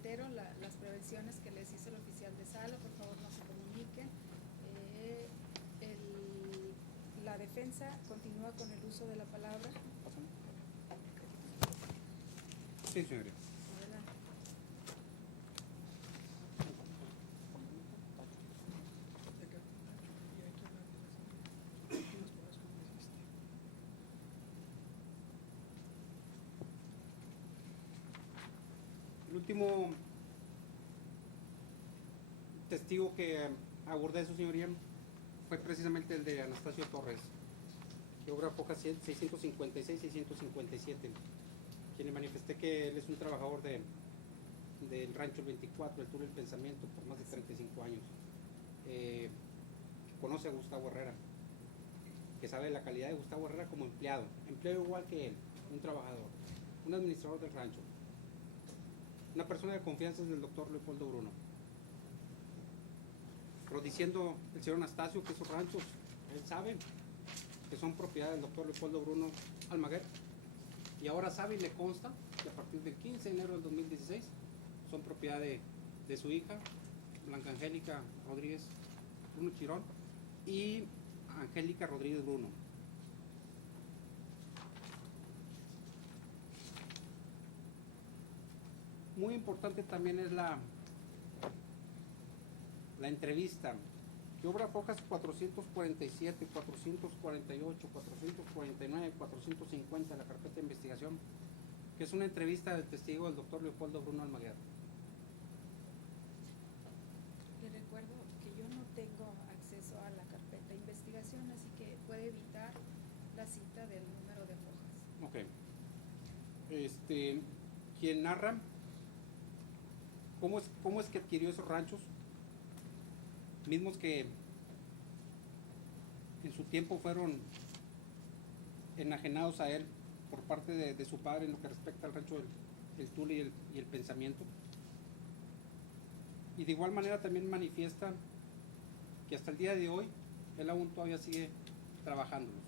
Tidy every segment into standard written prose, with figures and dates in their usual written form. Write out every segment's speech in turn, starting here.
reitero las prevenciones que les hizo el oficial de sala, por favor no se comuniquen. La defensa continúa con el uso de la palabra. Sí, señoría. Adelante. El último testigo que abordé, su señoría, fue precisamente el de Anastasio Torres, que obra foja 656-657, quien le manifesté que él es un trabajador del rancho 24, el Tour del Pensamiento, por más de 35 años, que conoce a Gustavo Herrera, que sabe la calidad de Gustavo Herrera como empleado igual que él, un trabajador, un administrador del rancho, una persona de confianza del doctor Leopoldo Bruno. Pero diciendo el señor Anastasio que esos ranchos, él sabe que son propiedad del doctor Leopoldo Bruno Almaguer, y ahora sabe y le consta que a partir del 15 de enero del 2016 son propiedad de su hija, Blanca Angélica Rodríguez Bruno Chirón y Angélica Rodríguez Bruno. Muy importante también es la entrevista, que obra fojas 447, 448, 449, 450 de la carpeta de investigación, que es una entrevista del testigo del doctor Leopoldo Bruno Almaguer. Le recuerdo que yo no tengo acceso a la carpeta de investigación, así que puede evitar la cita del número de hojas. Ok. Quien narra cómo es que adquirió esos ranchos, mismos que en su tiempo fueron enajenados a él por parte de su padre en lo que respecta al rancho del Tule y el Pensamiento. Y de igual manera también manifiesta que hasta el día de hoy él aún todavía sigue trabajándolos,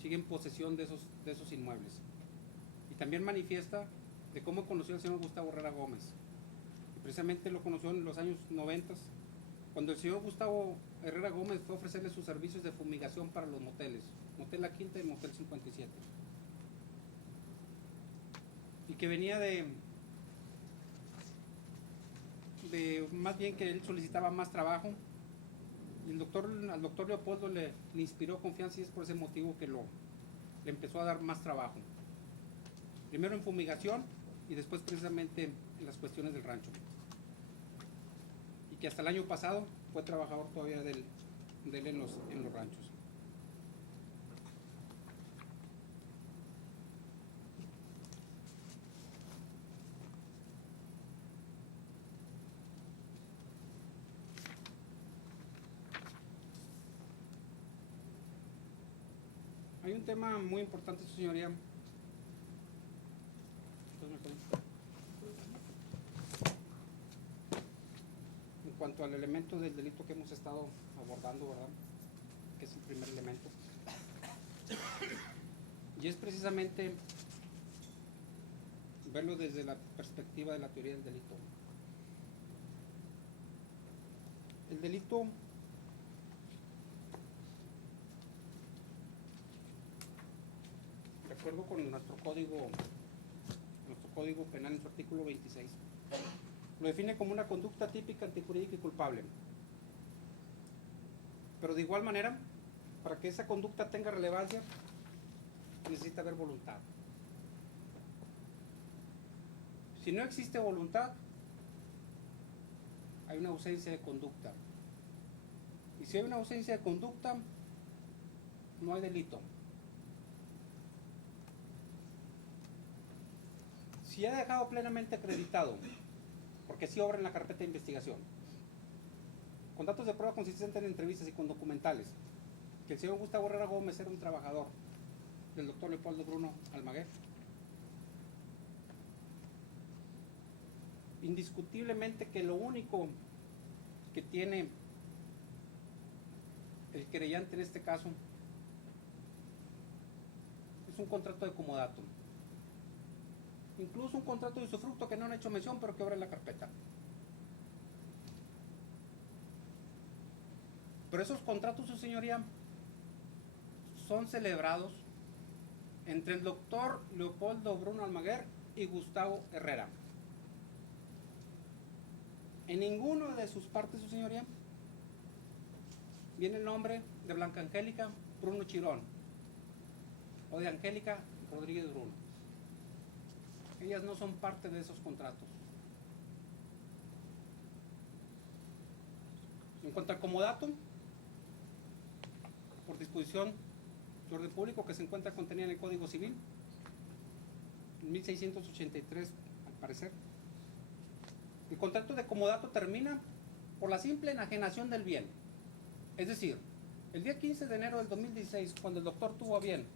sigue en posesión de esos inmuebles. Y también manifiesta de cómo conoció al señor Gustavo Herrera Gómez. Y precisamente lo conoció en los años 90, cuando el señor Gustavo Herrera Gómez fue a ofrecerle sus servicios de fumigación para los moteles, Motel La Quinta y Motel 57. Y que venía de más bien que él solicitaba más trabajo, y al doctor Leopoldo le inspiró confianza, y es por ese motivo que le empezó a dar más trabajo. Primero en fumigación y después precisamente en las cuestiones del rancho. Y que hasta el año pasado fue trabajador todavía de él en los ranchos. Hay un tema muy importante, su señoría. En cuanto al elemento del delito que hemos estado abordando, ¿verdad?, que es el primer elemento, y es precisamente verlo desde la perspectiva de la teoría del delito. El delito de acuerdo con nuestro código penal en su artículo 26, lo define como una conducta típica, antijurídica y culpable. Pero de igual manera, para que esa conducta tenga relevancia, necesita haber voluntad. Si no existe voluntad, hay una ausencia de conducta. Y si hay una ausencia de conducta, no hay delito. Si ha dejado plenamente acreditado, porque sí obra en la carpeta de investigación, con datos de prueba consistentes en entrevistas y con documentales, que el señor Gustavo Herrera Gómez era un trabajador del doctor Leopoldo Bruno Almaguer, indiscutiblemente que lo único que tiene el querellante en este caso es un contrato de comodato. incluso un contrato de usufructo que no han hecho mención, pero que obra en la carpeta. Pero esos contratos, su señoría, son celebrados entre el doctor Leopoldo Bruno Almaguer y Gustavo Herrera. En ninguno de sus partes, su señoría, viene el nombre de Blanca Angélica Bruno Chirón o de Angélica Rodríguez Bruno. Ellas no son parte de esos contratos. En cuanto al comodato, por disposición de orden público que se encuentra contenida en el Código Civil, 1683 al parecer, el contrato de comodato termina por la simple enajenación del bien. Es decir, el día 15 de enero del 2016, cuando el doctor tuvo a bien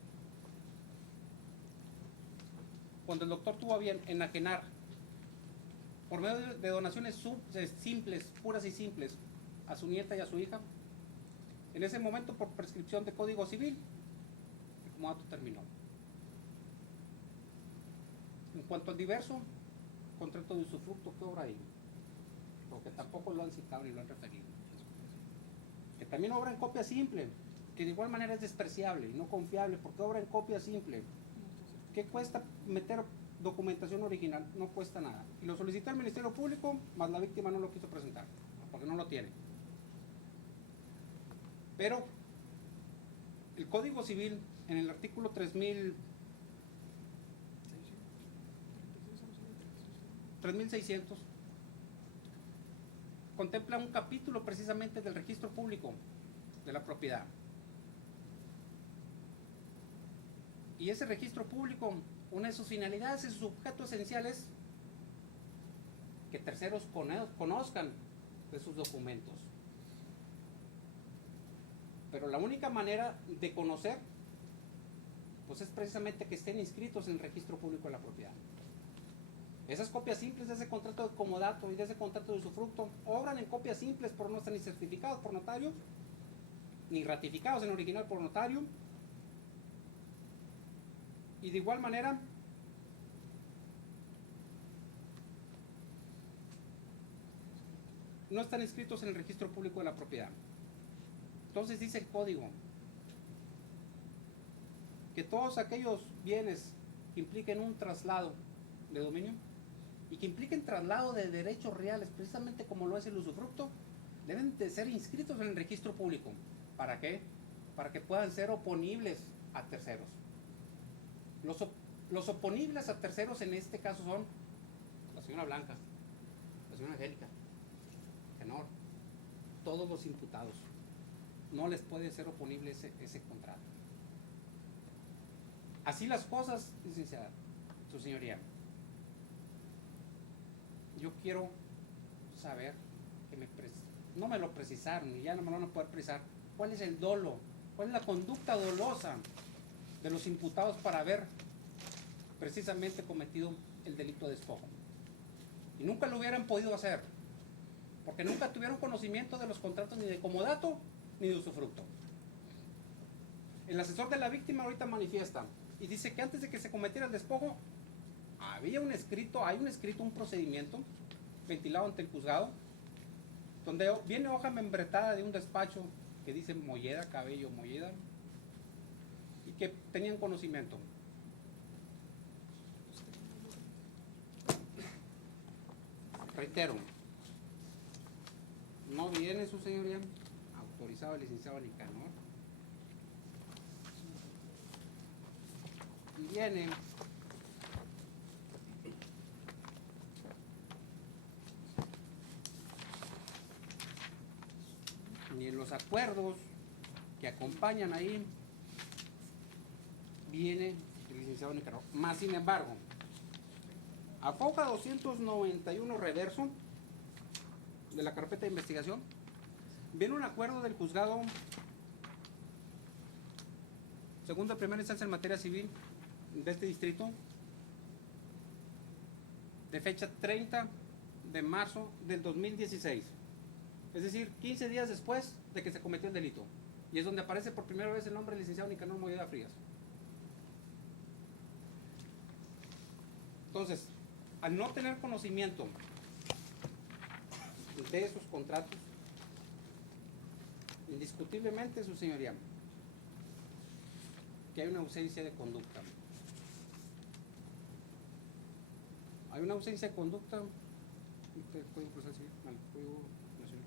enajenar por medio de donaciones simples, puras y simples, a su nieta y a su hija, en ese momento, por prescripción de Código Civil, el comodato terminó. En cuanto al diverso contrato de usufructo, ¿qué obra ahí? Porque tampoco lo han citado ni lo han referido. Que también obra en copia simple, que de igual manera es despreciable y no confiable, porque obra en copia simple. ¿Qué cuesta meter documentación original? No cuesta nada. Y lo solicitó el Ministerio Público, más la víctima no lo quiso presentar, porque no lo tiene. Pero el Código Civil, en el artículo 3600, contempla un capítulo precisamente del registro público de la propiedad. Y ese registro público, una de sus finalidades y sus objetos esenciales, que terceros conozcan de sus documentos. Pero la única manera de conocer, pues es precisamente que estén inscritos en el registro público de la propiedad. Esas copias simples de ese contrato de comodato y de ese contrato de usufructo obran en copias simples, pero no están ni certificados por notario, ni ratificados en original por notario. Y de igual manera, no están inscritos en el registro público de la propiedad. Entonces dice el código que todos aquellos bienes que impliquen un traslado de dominio y que impliquen traslado de derechos reales, precisamente como lo es el usufructo, deben de ser inscritos en el registro público. ¿Para qué? Para que puedan ser oponibles a terceros. Los oponibles a terceros en este caso son la señora Blanca, la señora Angélica, Tenor, todos los imputados. No les puede ser oponible ese contrato. Así las cosas, licenciada, su señoría. Yo quiero saber, no me lo precisaron y ya no me lo van a poder precisar, cuál es el dolo, cuál es la conducta dolosa de los imputados para haber precisamente cometido el delito de despojo. Y nunca lo hubieran podido hacer, porque nunca tuvieron conocimiento de los contratos ni de comodato ni de usufructo. El asesor de la víctima ahorita manifiesta y dice que antes de que se cometiera el despojo hay un escrito, un procedimiento ventilado ante el juzgado, donde viene hoja membretada de un despacho que dice Molleda, Cabello, Molleda, y que tenían conocimiento. Reitero, no viene su señoría autorizado el licenciado Nicanor, y viene ni en los acuerdos que acompañan ahí viene el licenciado Nicanor. Más sin embargo, a foja 291 reverso de la carpeta de investigación viene un acuerdo del juzgado segunda primera instancia en materia civil de este distrito de fecha 30 de marzo del 2016, es decir, 15 días después de que se cometió el delito, y es donde aparece por primera vez el nombre del licenciado Nicanor Molleda Frías. Entonces, al no tener conocimiento de esos contratos, indiscutiblemente, su señoría, que hay una ausencia de conducta. Hay una ausencia de conducta. ¿El Código Procesal Civil? Al Código Nacional.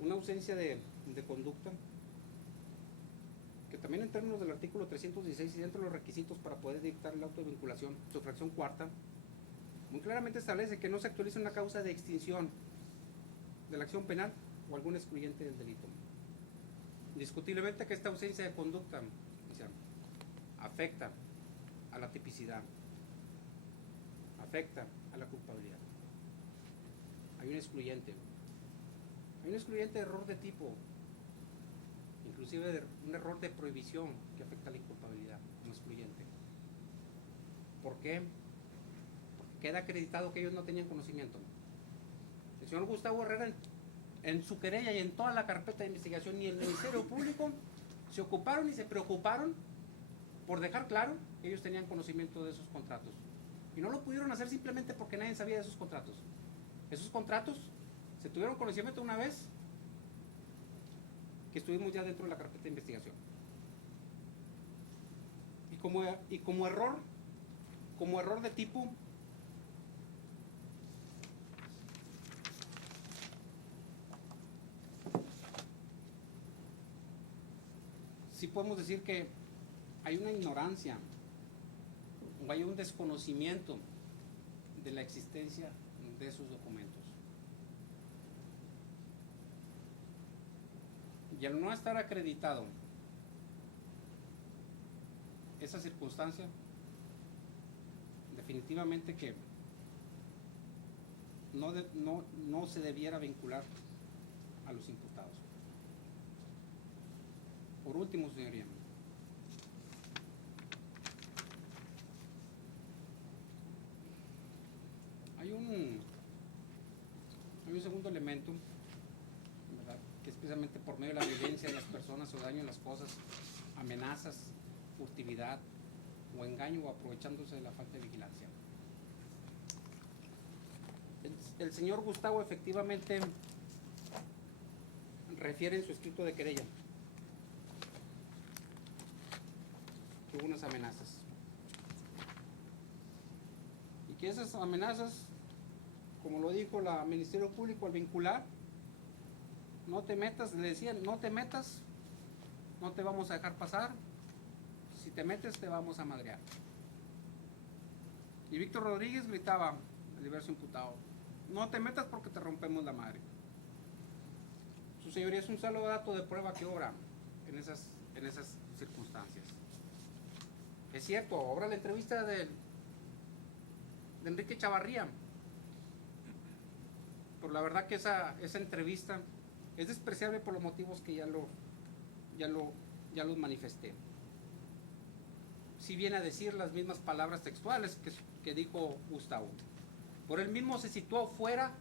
Una ausencia de conducta, que también en términos del artículo 316 y dentro de los requisitos para poder dictar el auto de vinculación, su fracción cuarta, muy claramente establece que no se actualiza una causa de extinción de la acción penal o algún excluyente del delito. Indiscutiblemente que esta ausencia de conducta, o sea, afecta a la tipicidad, afecta a la culpabilidad. Hay un excluyente de error de tipo, inclusive un error de prohibición que afecta a la inculpabilidad, un excluyente. ¿Por qué? Porque queda acreditado que ellos no tenían conocimiento. El señor Gustavo Herrera, en su querella y en toda la carpeta de investigación, y el Ministerio Público se ocuparon y se preocuparon por dejar claro que ellos tenían conocimiento de esos contratos. Y no lo pudieron hacer simplemente porque nadie sabía de esos contratos. Esos contratos se tuvieron conocimiento una vez que estuvimos ya dentro de la carpeta de investigación. Y como error de tipo, sí podemos decir que hay una ignorancia o hay un desconocimiento de la existencia de esos documentos. Y al no estar acreditado esa circunstancia, definitivamente que no se debiera vincular a los imputados. Por último, señoría, hay un segundo elemento, ¿verdad?, que es precisamente por medio de la violencia de las personas o daño en las cosas, amenazas, furtividad o engaño o aprovechándose de la falta de vigilancia. El señor Gustavo efectivamente refiere en su escrito de querella que hubo unas amenazas y que esas amenazas, como lo dijo el Ministerio Público al vincular, no te metas, le decían, no te metas, no te vamos a dejar pasar, si te metes te vamos a madrear. Y Víctor Rodríguez gritaba, el diverso imputado, no te metas porque te rompemos la madre. Su señoría, es un solo dato de prueba que obra en esas circunstancias. Es cierto, obra la entrevista de Enrique Chavarría, pero la verdad que esa entrevista es despreciable por los motivos que ya los manifesté. Si viene a decir las mismas palabras textuales que dijo Gustavo. Por él mismo se situó fuera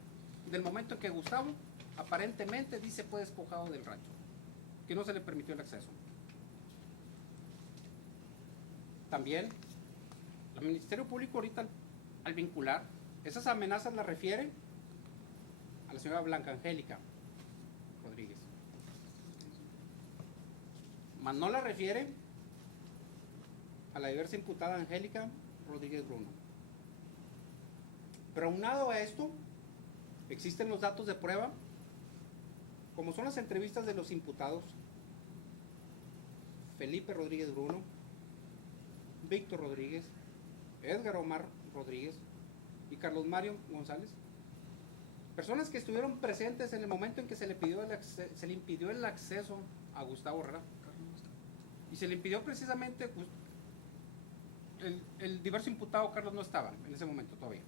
del momento en que Gustavo aparentemente dice fue despojado del rancho, que no se le permitió el acceso. También el Ministerio Público ahorita al vincular esas amenazas las refiere a la señora Blanca Angélica Rodríguez, mas no la refiere a la diversa imputada Angélica Rodríguez Bruno. Pero aunado a esto, existen los datos de prueba, como son las entrevistas de los imputados Felipe Rodríguez Bruno, Víctor Rodríguez, Edgar Omar Rodríguez y Carlos Mario González, personas que estuvieron presentes en el momento en que se le impidió el acceso a Gustavo Herrera, y se le impidió precisamente, el diverso imputado Carlos no estaba en ese momento todavía,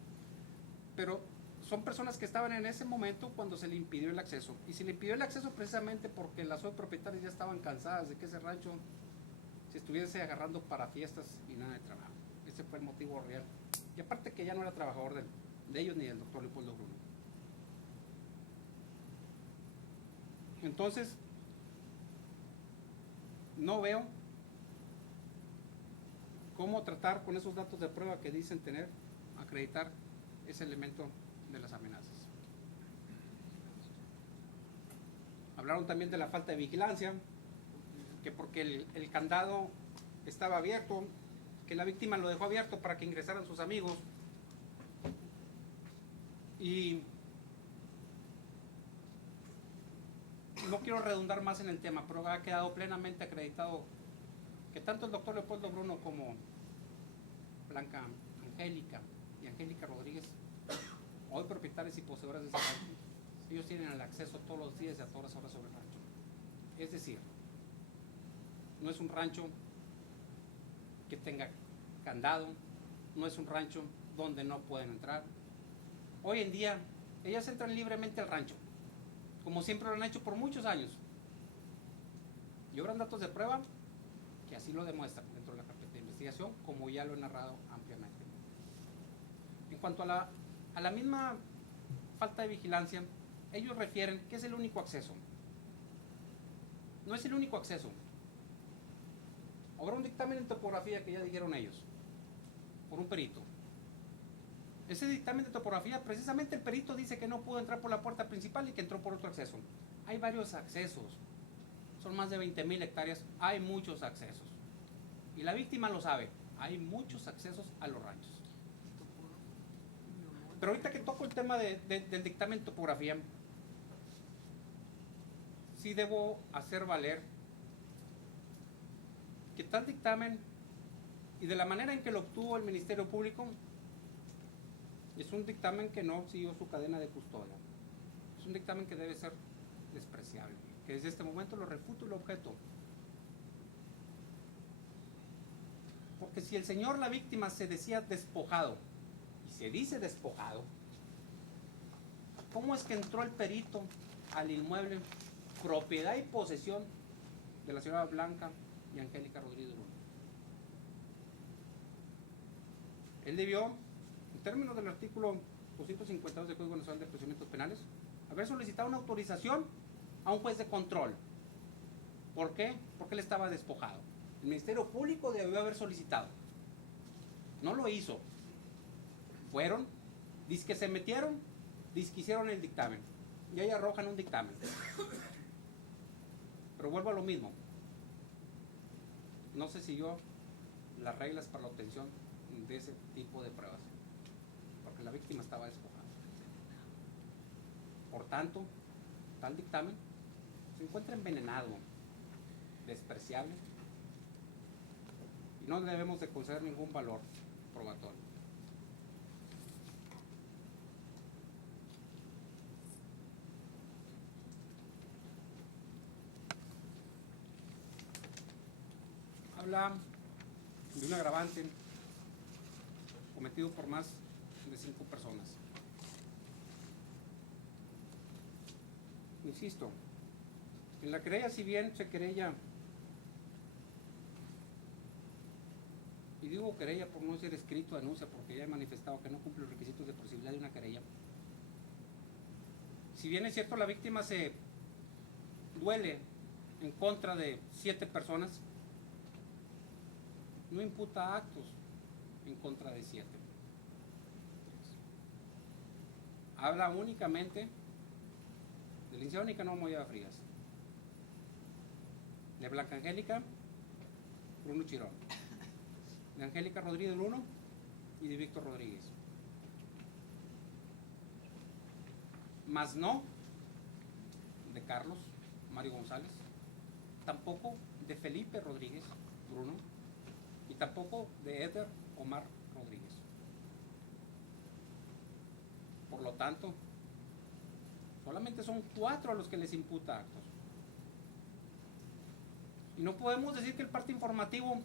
pero son personas que estaban en ese momento cuando se le impidió el acceso, y se le impidió el acceso precisamente porque las propietarias ya estaban cansadas de que ese rancho se estuviese agarrando para fiestas y nada de trabajo. Ese fue el motivo real, y aparte que ya no era trabajador de ellos ni del doctor Leopoldo Bruno. Entonces, no veo cómo tratar con esos datos de prueba que dicen tener, acreditar ese elemento de las amenazas. Hablaron también de la falta de vigilancia, que porque el candado estaba abierto, que la víctima lo dejó abierto para que ingresaran sus amigos. Y no quiero redundar más en el tema, pero ha quedado plenamente acreditado que tanto el doctor Leopoldo Bruno como Blanca Angélica y Angélica Rodríguez, hoy propietarias y poseedoras de ese rancho, ellos tienen el acceso todos los días y a todas horas sobre el rancho. Es decir, no es un rancho que tenga candado, no es un rancho donde no pueden entrar. Hoy en día, ellas entran libremente al rancho, como siempre lo han hecho por muchos años. Y habrán datos de prueba que así lo demuestran dentro de la carpeta de investigación, como ya lo he narrado ampliamente. En cuanto a la misma falta de vigilancia, ellos refieren que es el único acceso. No es el único acceso. Habrá un dictamen en topografía que ya dijeron ellos, por un perito. Ese dictamen de topografía, precisamente el perito dice que no pudo entrar por la puerta principal y que entró por otro acceso. Hay varios accesos, son más de 20,000 hectáreas, hay muchos accesos. Y la víctima lo sabe, hay muchos accesos a los ranchos. Pero ahorita que toco el tema del dictamen de topografía, sí debo hacer valer que tal dictamen y de la manera en que lo obtuvo el Ministerio Público es un dictamen que no siguió su cadena de custodia. Es un dictamen que debe ser despreciable, que desde este momento lo refuto y lo objeto. Porque si el señor, la víctima, se decía despojado, y se dice despojado, ¿cómo es que entró el perito al inmueble, propiedad y posesión de la señora Blanca y Angélica Rodríguez Bruno? Él debió, en términos del artículo 252 del Código Nacional de Procedimientos Penales, haber solicitado una autorización a un juez de control. ¿Por qué? Porque él estaba despojado. El Ministerio Público debió haber solicitado. No lo hizo. Fueron, dizque se metieron, dizque hicieron el dictamen. Y ahí arrojan un dictamen. Pero vuelvo a lo mismo. No se siguió las reglas para la obtención de ese tipo de pruebas, porque la víctima estaba despojada. Por tanto, tal dictamen se encuentra envenenado, despreciable, y no debemos de conceder ningún valor probatorio. Habla de un agravante cometido por más de 5 personas. Insisto, en la querella, si bien se querella, y digo querella por no ser escrito denuncia, porque ya he manifestado que no cumple los requisitos de posibilidad de una querella. Si bien es cierto, la víctima se duele en contra de 7 personas, no imputa actos en contra de 7. Habla únicamente del licenciado Nicanor Moya Frías, de Blanca Angélica Bruno Chirón, de Angélica Rodríguez Bruno y de Víctor Rodríguez. Más no de Carlos Mario González, tampoco de Felipe Rodríguez Bruno y tampoco de Eder Omar Rodríguez. Por lo tanto, solamente son 4 a los que les imputa actos. Y no podemos decir que el parte informativo,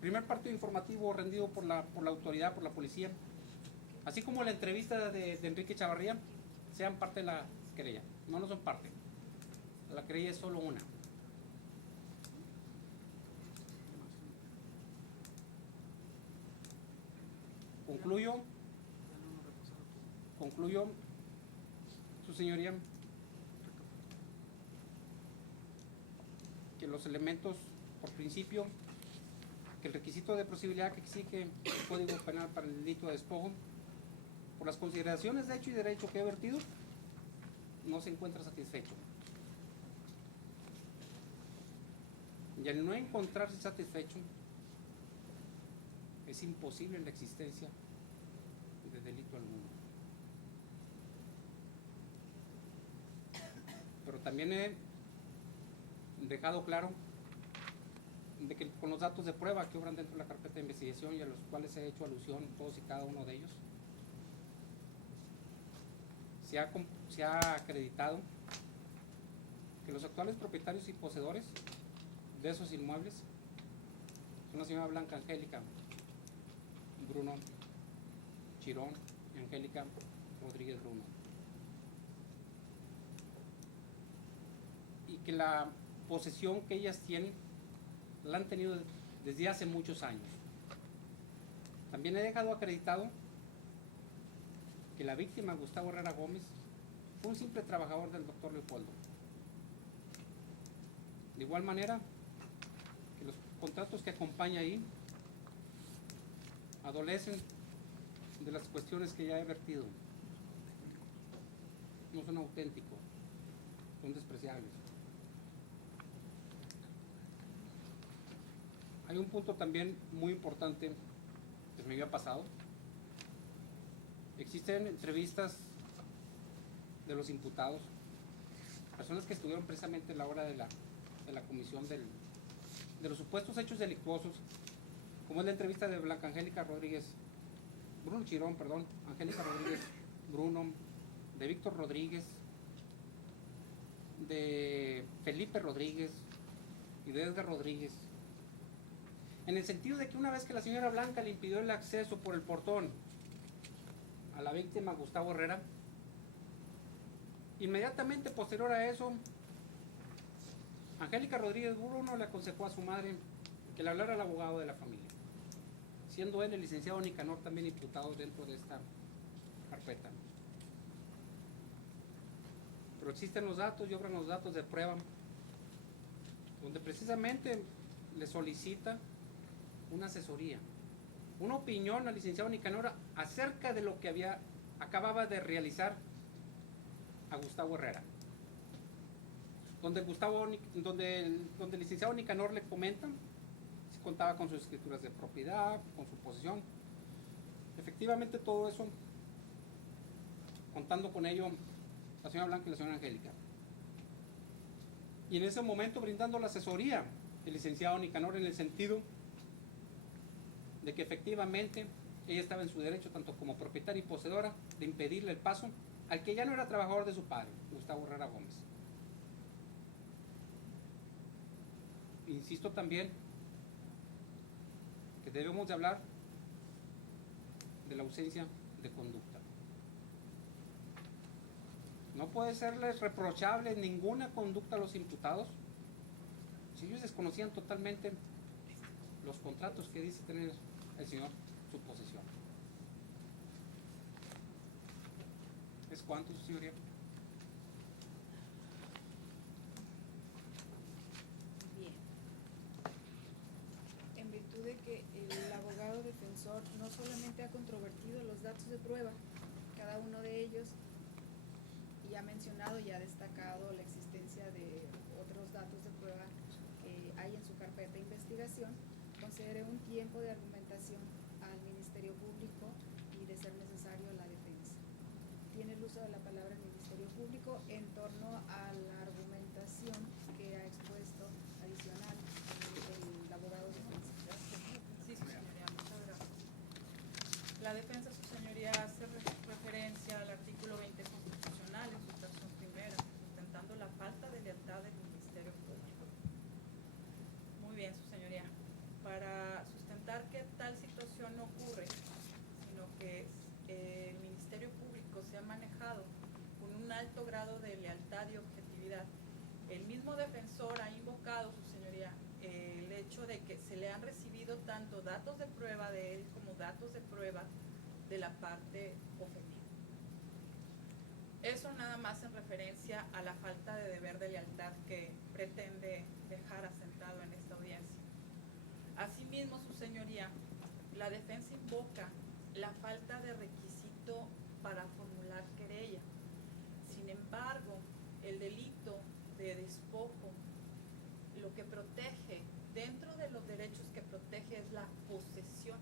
primer parte informativo rendido por la autoridad, por la policía, así como la entrevista de Enrique Chavarría, sean parte de la querella. No son parte. La querella es solo una. Concluyo, su señoría, que los elementos, por principio, que el requisito de posibilidad que exige el Código Penal para el delito de despojo, por las consideraciones de hecho y derecho que he vertido, no se encuentra satisfecho. Y al no encontrarse satisfecho, es imposible la existencia de delito alguno. Pero también he dejado claro de que con los datos de prueba que obran dentro de la carpeta de investigación y a los cuales he hecho alusión todos y cada uno de ellos, se ha acreditado que los actuales propietarios y poseedores de esos inmuebles son la señora Blanca Angélica Bruno Chirón y Angélica Rodríguez Bruno, y que la posesión que ellas tienen la han tenido desde hace muchos años. También he dejado acreditado que la víctima, Gustavo Herrera Gómez, fue un simple trabajador del doctor Leopoldo. De igual manera, que los contratos que acompañan ahí adolecen de las cuestiones que ya he vertido. No son auténticos, son despreciables. Hay un punto también muy importante que me había pasado. Existen entrevistas de los imputados, personas que estuvieron precisamente en la hora de la comisión de los supuestos hechos delictuosos, como es la entrevista de Blanca Angélica Rodríguez, Bruno Chirón, perdón, Angélica Rodríguez Bruno, de Víctor Rodríguez, de Felipe Rodríguez y de Edgar Rodríguez, en el sentido de que una vez que la señora Blanca le impidió el acceso por el portón a la víctima Gustavo Herrera, inmediatamente posterior a eso, Angélica Rodríguez Bruno le aconsejó a su madre que le hablara al abogado de la familia, siendo él el licenciado Nicanor también imputado dentro de esta carpeta. Pero existen los datos y obran los datos de prueba, donde precisamente le solicita una asesoría, una opinión al licenciado Nicanor acerca de lo que acababa de realizar a Gustavo Herrera, donde el licenciado Nicanor le comenta si contaba con sus escrituras de propiedad, con su posesión. Efectivamente todo eso, contando con ello la señora Blanca y la señora Angélica. Y en ese momento brindando la asesoría el licenciado Nicanor en el sentido de que efectivamente ella estaba en su derecho, tanto como propietaria y poseedora, de impedirle el paso al que ya no era trabajador de su padre, Gustavo Herrera Gómez. Insisto también que debemos de hablar de la ausencia de conducta. No puede serles reprochable ninguna conducta a los imputados si ellos desconocían totalmente los contratos que dice tener el señor su posesión. ¿Es cuánto, su señoría? Bien. En virtud de que el abogado defensor no solamente ha controvertido los datos de prueba, cada uno de ellos, y ha mencionado y ha destacado la existencia de otros datos de prueba que hay en su carpeta de investigación, concederé un tiempo de argumentación al Ministerio Público y, de ser necesario, a la defensa. Tiene el uso de la palabra el Ministerio Público en torno a la argumentación que ha expuesto adicional el abogado defensa. Sí, su señoría, muchas gracias. La defensa, su señoría, hace referencia al artículo 20 constitucional en su fracción primera, sustentando la falta de lealtad del Ministerio Público. Muy bien, su señoría. Para sustentar que tal situación no ocurre, sino que el Ministerio Público se ha manejado con un alto grado de lealtad y objetividad, el mismo defensor ha invocado, su señoría, el hecho de que se le han recibido tanto datos de prueba de él como datos de prueba de la parte ofendida. Eso nada más en referencia a la falta de deber de lealtad que pretende dejar asentado en esta audiencia. Asimismo, su señoría, la defensa invoca la falta de requisito para formular querella. Sin embargo, el delito de despojo lo que protege, dentro de los derechos que protege, es la posesión.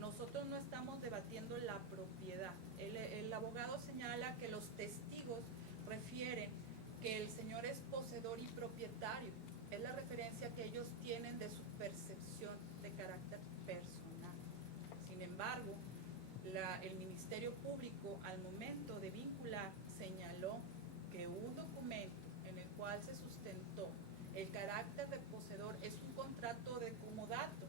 Nosotros no estamos debatiendo la propiedad. El abogado señala que los testigos refieren que el señor es poseedor y propietario. Es la referencia que ellos tienen de su percepción de carácter personal. Sin embargo, el Ministerio Público, al momento de vincular, señaló que un documento en el cual se sustentó el carácter de poseedor es un contrato de comodato,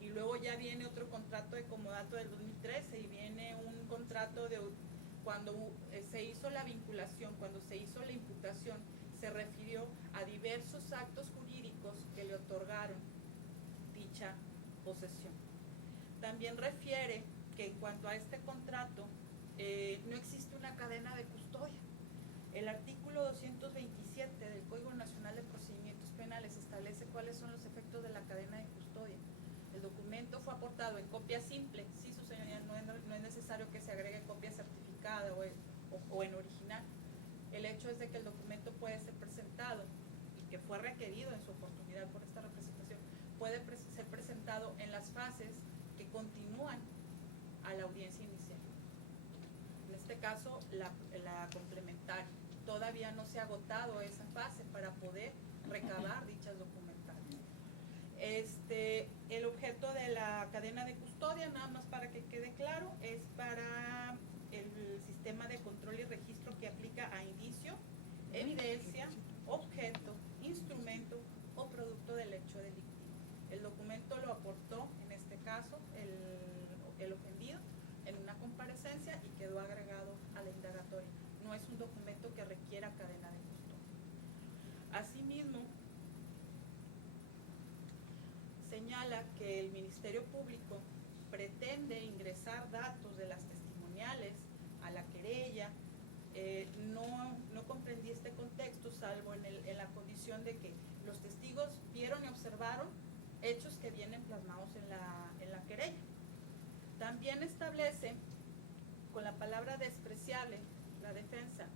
y luego ya viene otro contrato de comodato del 2013 y viene un contrato de cuando se hizo la vinculación, cuando se hizo la imputación, se refirió a diversos actos jurídicos que le otorgaron dicha posesión. También refiere que en cuanto a este contrato no existe una cadena de custodia. El artículo 227 del Código Nacional de Procedimientos Penales establece cuáles son los efectos de la cadena de custodia. El documento fue aportado en copia simple, sí, su señoría, no es necesario que se agregue copia certificada o en original. El hecho es de que el documento puede ser presentado, y que fue requerido en su oportunidad por esta representación, puede ser presentado en las fases que continúan a la audiencia inicial. En este caso, la complementaria. Todavía no se ha agotado esa fase para poder recabar dichas documentales. El objeto de la cadena de custodia, nada más para que quede claro, es para el sistema de control y registro que aplica a indicio, evidencia, objeto, instrumento o producto del hecho delictivo. El documento lo aportó, en este caso, el ofendido en una comparecencia y quedó agregado a la indagatoria. No es un documento que requiera cadena de custodia. Asimismo, señala que el Ministerio Público pretende ingresar datos de las testimoniales a la querella. No comprendí este contexto, salvo en la condición de que los testigos vieron y observaron hechos que vienen plasmados en la querella. También establece, con la palabra despreciable, la defensa,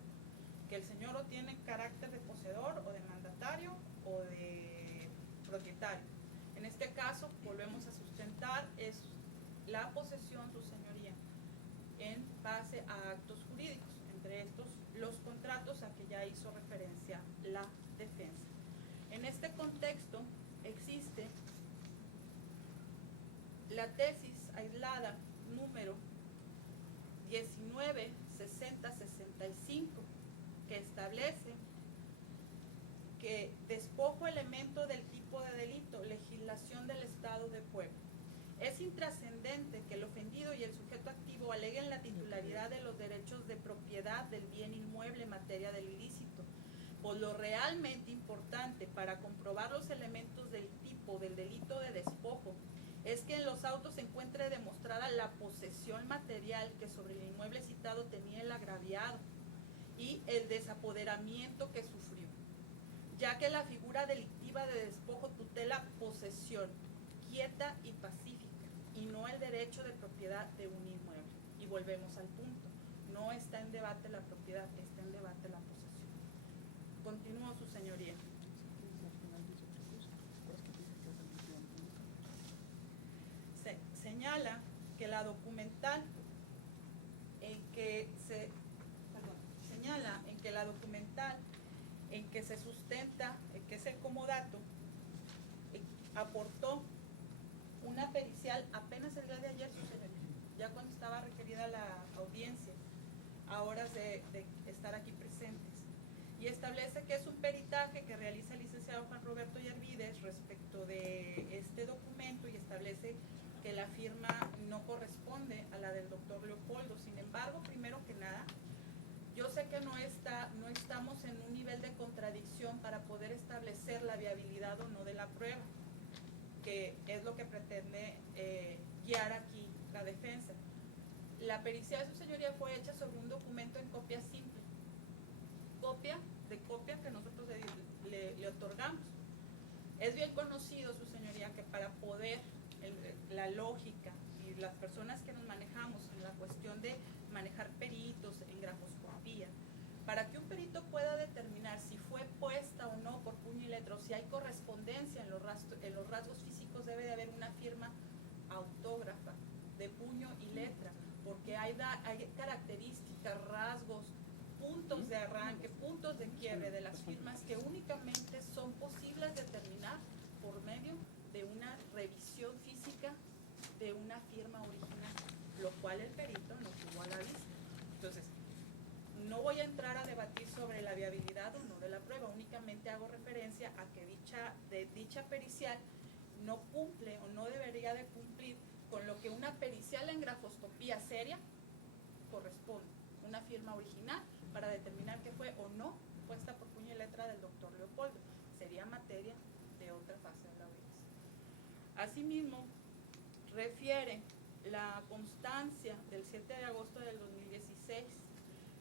que el señor o tiene carácter de poseedor o de mandatario o de propietario. En este caso, volvemos a sustentar, es la posesión, su señoría, en base a actos jurídicos, entre estos los contratos a que ya hizo referencia la defensa. En este contexto existe la tesis aislada número 196065, que establece que despojo elemento del tipo de delito, legislación del Estado de Puebla. Es intrascendente que el ofendido y el sujeto activo aleguen la titularidad de los derechos de propiedad del bien inmueble en materia del ilícito. Por lo realmente importante para comprobar los elementos del tipo del delito de despojo es que en los autos se encuentre demostrada la posesión material que sobre el inmueble citado tenía el agraviado y el desapoderamiento que sufrió, ya que la figura delictiva de despojo tutela posesión quieta y pacífica y no el derecho de propiedad de un inmueble. Y volvemos al punto, no está en debate la propiedad, está en debate la posesión. Continúo, su señoría. Señala que la documental en que se sustenta, que es el comodato, aportó una pericial apenas el día de ayer, su señoría, ya cuando estaba requerida la audiencia, a horas de estar aquí presentes, y establece que es un peritaje que realiza el licenciado Juan Roberto Yervides respecto de este documento, y establece que la firma no corresponde a la del doctor Leopoldo. Sin embargo, primero que nada, yo sé que no estamos en un nivel de contradicción para poder establecer la viabilidad o no de la prueba, que es lo que pretende guiar aquí la defensa. La pericia de su señoría fue hecha sobre un documento en copia simple, fotocopia de copia que nosotros le otorgamos. Es bien conocido, su señoría, que para poder, la lógica y las personas que nos manejamos en la cuestión de manejar peritos en grafoscopía, para que un perito pueda determinar si fue puesta o no por puño y letra, o si hay correspondencia en los rasgos físicos, debe de haber una firma autógrafa de puño y letra, porque hay características, rasgos, puntos de arranque, puntos de quiebre de las firmas que únicamente son posibles determinar por medio de una revisión física de una firma original, lo cual el perito no tuvo a la vista. Entonces, no voy a entrar a debatir sobre la viabilidad o no de la prueba, únicamente hago referencia a que dicha pericial no cumple o no debería de cumplir con lo que una pericial en grafoscopía seria corresponde, una firma original para determinar que fue o no puesta por puño y letra del doctor Leopoldo. Sería materia de otra fase de la audiencia. Asimismo, refiere la constancia del 7 de agosto del 2016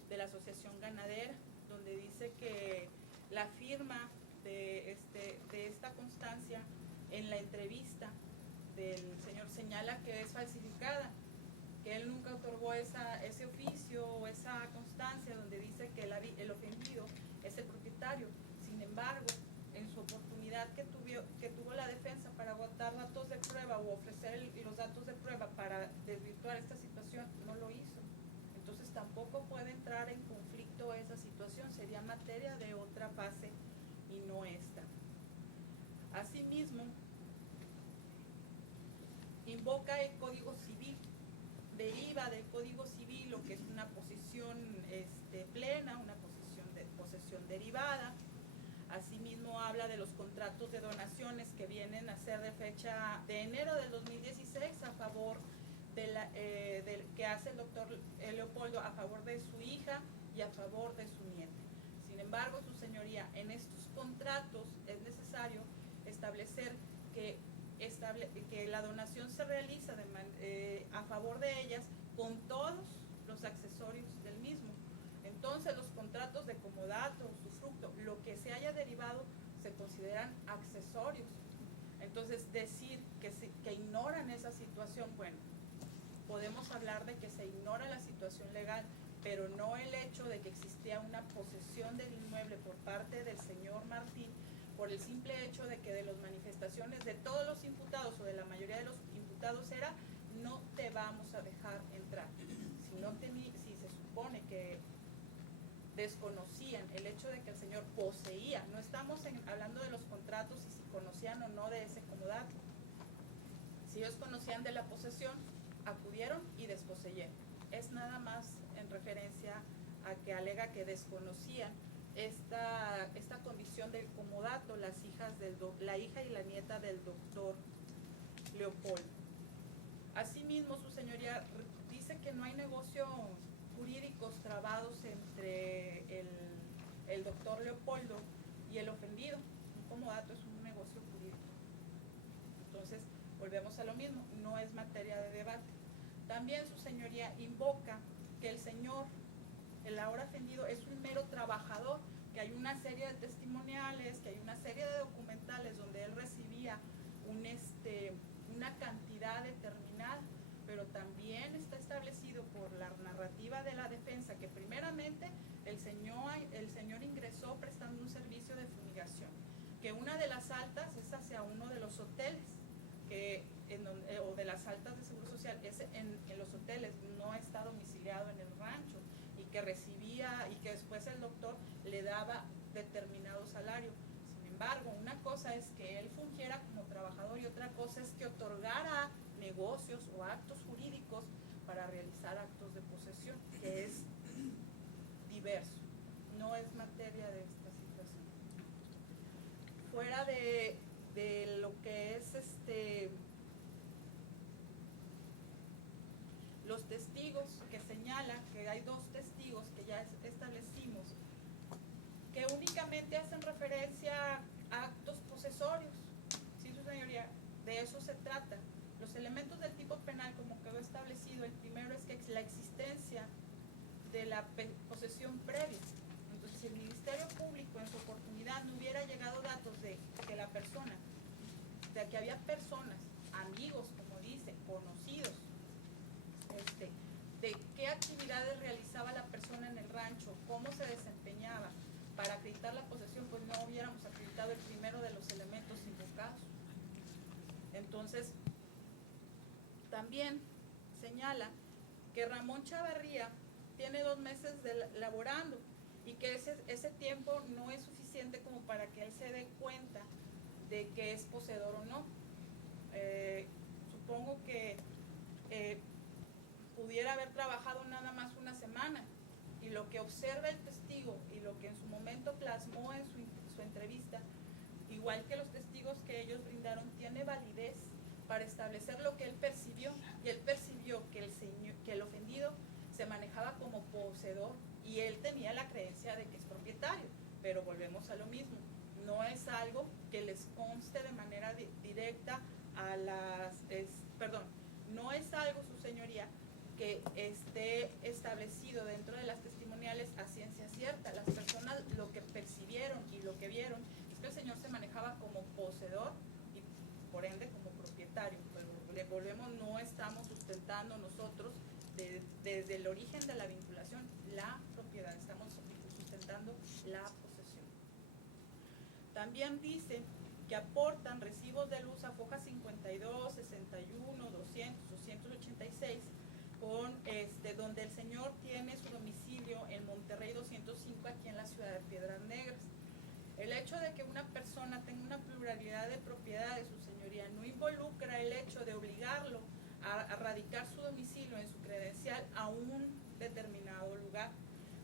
de la Asociación Ganadera, donde dice que la firma de esta constancia en la entrevista del señor señala que es falsificada, que él nunca otorgó ese oficio o esa constancia donde dice que el ofendido es el propietario. Sin embargo, en su oportunidad que tuvo la defensa para agotar datos de prueba o ofrecer los datos de prueba para desvirtuar esta situación, no lo hizo. Entonces tampoco puede entrar en conflicto esa situación, sería materia de otra fase y no esta. Asimismo, invoca el Código Civil, deriva del Código Civil lo que es una posesión plena, una posesión derivada. Asimismo habla de los contratos de donaciones que vienen a ser de fecha de enero del 2016 a favor del que hace el doctor Leopoldo a favor de su hija y a favor de su nieta. Sin embargo, su señoría, en estos contratos es necesario establecer que la donación se realiza a favor de ellas con todos los accesorios del mismo. Entonces los contratos de comodato, usufructo, lo que se haya derivado se consideran accesorios. Entonces decir que ignoran esa situación, bueno, podemos hablar de que se ignora la situación legal, pero no el hecho de que existía una posesión del inmueble por parte del señor Martín, por el simple hecho de que de las manifestaciones de todos los imputados o de la mayoría de los imputados era no te vamos a dejar entrar. Si se supone que desconocían el hecho de que el señor poseía, no estamos hablando de los contratos y si conocían o no de ese comodato. Si ellos conocían de la posesión, acudieron y desposeyeron. Es nada más en referencia a que alega que desconocían esta condición del comodato la hija y la nieta del doctor Leopoldo. Asimismo, su señoría dice que no hay negocios jurídicos trabados entre el doctor Leopoldo y el ofendido. Un comodato es un negocio jurídico. Entonces, volvemos a lo mismo, no es materia de debate. También su señoría invoca que el señor, el ahora ofendido, es un mero trabajador, que hay una serie de testimoniales, que hay una serie de documentales donde él recibía una cantidad determinada, pero también está establecido por la narrativa de la defensa que primeramente el señor ingresó prestando un servicio de fumigación, que una de las altas es hacia uno de los hoteles, o de las altas de Seguro Social, es en los hoteles, no está domiciliado en el rancho, y que recibía, y que después el doctor le daba determinado salario. Sin embargo, una cosa es que él fungiera como trabajador y otra cosa es que otorgara negocios o actos jurídicos para realizar actos de posesión, que es diverso, no es materia de esta situación. Fuera de lo que es los testigos que señalan que hay dos testigos que ya establecimos que únicamente hacen referencia a actos posesorios. Sí, su señoría, de eso se trata. Los elementos del tipo penal, como quedó establecido, el primero es que la existencia de la posesión previa. Entonces, si el Ministerio hubiera llegado datos de que la persona, de que había personas, amigos, como dice, conocidos, de qué actividades realizaba la persona en el rancho, cómo se desempeñaba, para acreditar la posesión, pues no hubiéramos acreditado el primero de los elementos invocados. Entonces, también señala que Ramón Chavarría tiene 2 meses laborando y que ese tiempo no es suficiente como para que él se dé cuenta de que es poseedor o no. Supongo que pudiera haber trabajado nada más una semana, y lo que observa el testigo y lo que en su momento plasmó en su entrevista, igual que los testigos que ellos brindaron, tiene validez para establecer lo que él percibió, y él percibió que el ofendido se manejaba como poseedor y él tenía la creencia de que es propietario, pero volvemos a lo mismo, no es algo que les conste de manera directa a no es algo, su señoría, que esté establecido dentro de las testimoniales a ciencia cierta. Las personas lo que percibieron y lo que vieron es que el señor se manejaba como poseedor y por ende como propietario, pero le volvemos, no estamos sustentando nosotros desde el origen de la vinculación la propiedad, estamos sustentando la posesión. También dice que aportan recibos de luz a foja 52, 61, 200, 286, con donde el señor tiene su domicilio en Monterrey 205, aquí en la ciudad de Piedras Negras. El hecho de que una persona tenga una pluralidad de propiedades, su señoría, no involucra el hecho de obligarlo a radicar su domicilio en su credencial a un determinado lugar.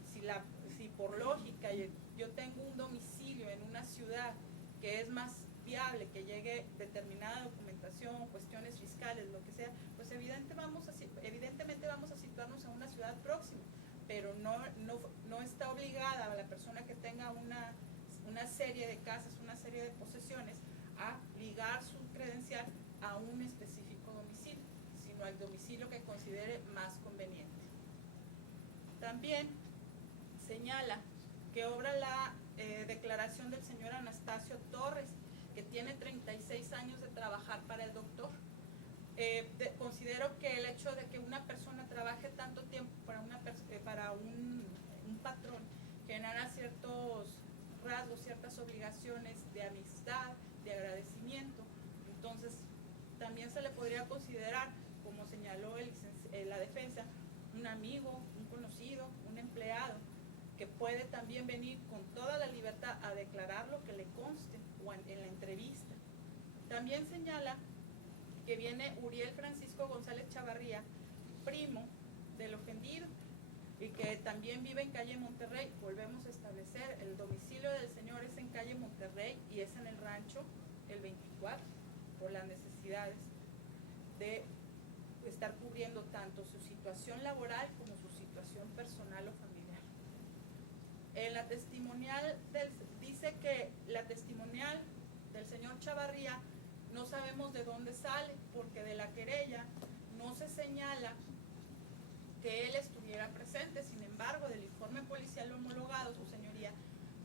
Si por lógica yo tengo un domicilio en una ciudad que es más viable que llegue determinada documentación, cuestiones fiscales, lo que sea, pues evidentemente vamos a situarnos en una ciudad próxima, pero no está obligada a la persona que tenga una serie de casas, una serie de posesiones, a ligar su credencial a un específico domicilio, sino al domicilio que considere más conveniente. También señala que obra la declaración del señor Anastasio Torres, que tiene 36 años de trabajar para el doctor. Considero que el hecho de que una persona trabaje tanto tiempo para un patrón genera ciertos rasgos, ciertas obligaciones de amistad, de agradecimiento. Entonces, también se le podría considerar, como señaló la defensa, un amigo, un conocido, un empleado, que puede también venir con toda la libertad a declarar lo que le conste o en la entrevista. También señala que viene Uriel Francisco González Chavarría, primo del ofendido, y que también vive en calle Monterrey. Volvemos a establecer, el domicilio del señor es en calle Monterrey y es en el rancho el 24, por las necesidades de estar cubriendo tanto su situación laboral como su situación personal o familiar. En la testimonial dice que la testimonial del señor Chavarría no sabemos de dónde sale, porque de la querella no se señala que él estuviera presente. Sin embargo, del informe policial homologado, su señoría,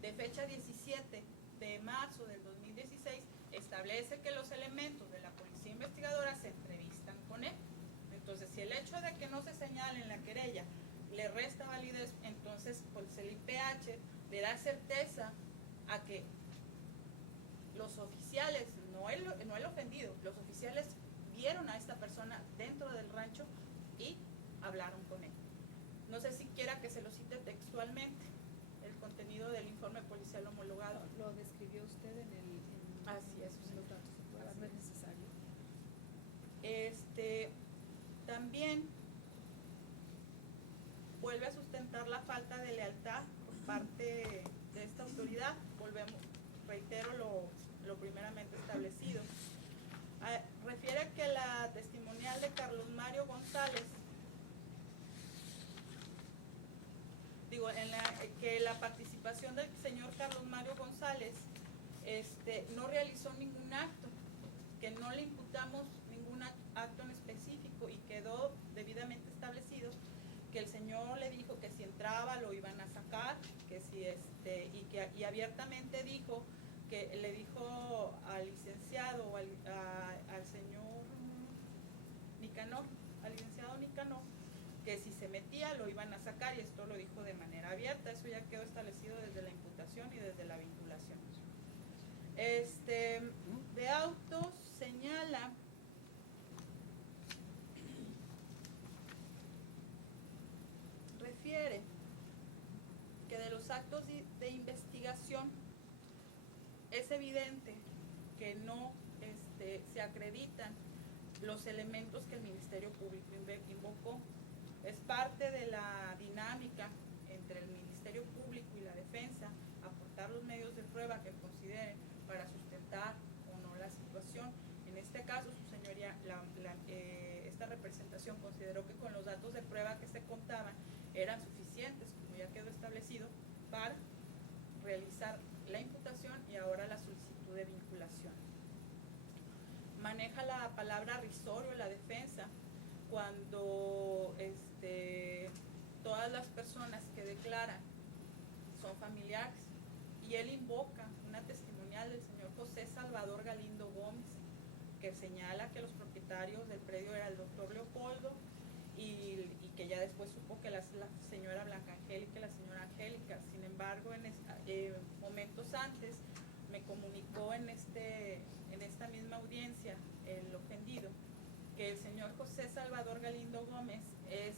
de fecha 17 de marzo del 2016, establece que los elementos de la policía investigadora se entrevistan con él. Entonces, si el hecho de que no se señale en la querella le resta validez, entonces pues el IPH le da certeza a que los oficiales, no el ofendido, los oficiales vieron a esta persona dentro del rancho y hablaron con él. No sé si quiera que se lo cite textualmente, el contenido del informe policial homologado. Lo describió usted Así es, en los datos de prueba, no es necesario. También vuelve a sustentar la falta de lealtad por parte de esta autoridad. Reitero lo primeramente establecido. Refiere que la testimonial de Carlos Mario González, que la participación del señor Carlos Mario González no realizó ningún acto, que no le imputamos ningún acto en específico, y quedó debidamente establecido que el señor le dijo que si entraba lo iban a sacar, que si y abiertamente dijo que le dijo al licenciado o al señor Nicanor, al licenciado Nicanor, que si se metía lo iban a sacar, y esto lo dijo de manera abierta. Eso ya quedó establecido desde la imputación y desde la vinculación. De autos señala refiere que de los actos de investigación es evidente que no se acreditan los elementos que el Ministerio Público invocó. Es parte de la dinámica entre el Ministerio Público y la defensa aportar los medios de prueba que consideren para sustentar o no la situación. En este caso, su señoría, esta representación consideró que con los datos de prueba que se contaban eran suficientes, como ya quedó establecido, para realizar la imputación y ahora la solicitud de vinculación. Maneja la palabra risorio la defensa cuando todas las personas que declaran son familiares, y él invoca una testimonial del señor José Salvador Galindo Gómez, que señala que los propietarios del predio era el doctor Leopoldo y que ya después supo que la señora Blanca Angélica y la señora Angélica. Sin embargo, momentos antes me comunicó en esta misma audiencia el ofendido que el señor José Salvador Galindo Gómez es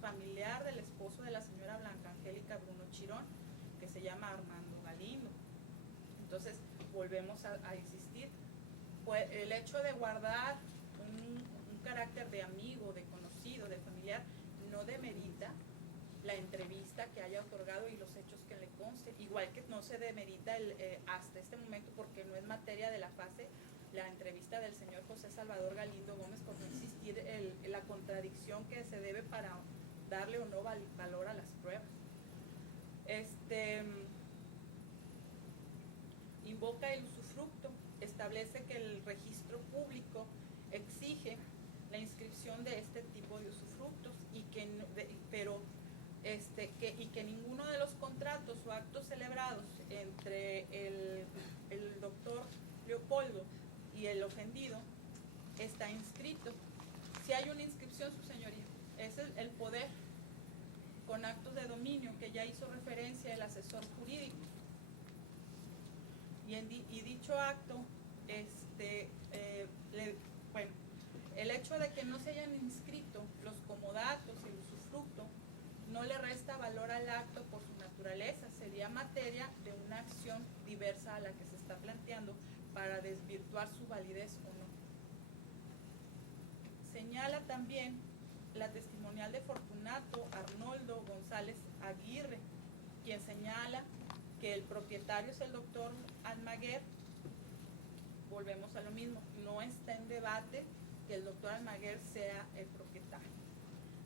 familiar del esposo de la señora Blanca Angélica Bruno Chirón, que se llama Armando Galindo. Entonces volvemos a insistir, pues el hecho de guardar un carácter de amigo, de conocido, de familiar, no demerita la entrevista que haya otorgado y los hechos que le conste, igual que no se demerita hasta este momento, porque no es materia de la fase, la entrevista del señor José Salvador Galindo Gómez, por no existir la contradicción que se debe para darle o no valor a las pruebas. Invoca el usufructo, establece que el registro público exige la inscripción de este tipo de usufructos y que ninguno de los contratos o actos celebrados entre el doctor Leopoldo y el ofendido está inscrito. Si hay una inscripción, su señoría, es el poder con actos de dominio que ya hizo referencia el asesor jurídico. Y dicho acto, el hecho de que no se hayan inscrito los comodatos y el usufructo no le resta valor al acto por su naturaleza, sería materia de una acción diversa a la que se está planteando para desvirtuar su validez o no. Señala también la testimonial de Fortunato Arnoldo González Aguirre, quien señala que el propietario es el doctor Almaguer. Volvemos a lo mismo, no está en debate que el doctor Almaguer sea el propietario.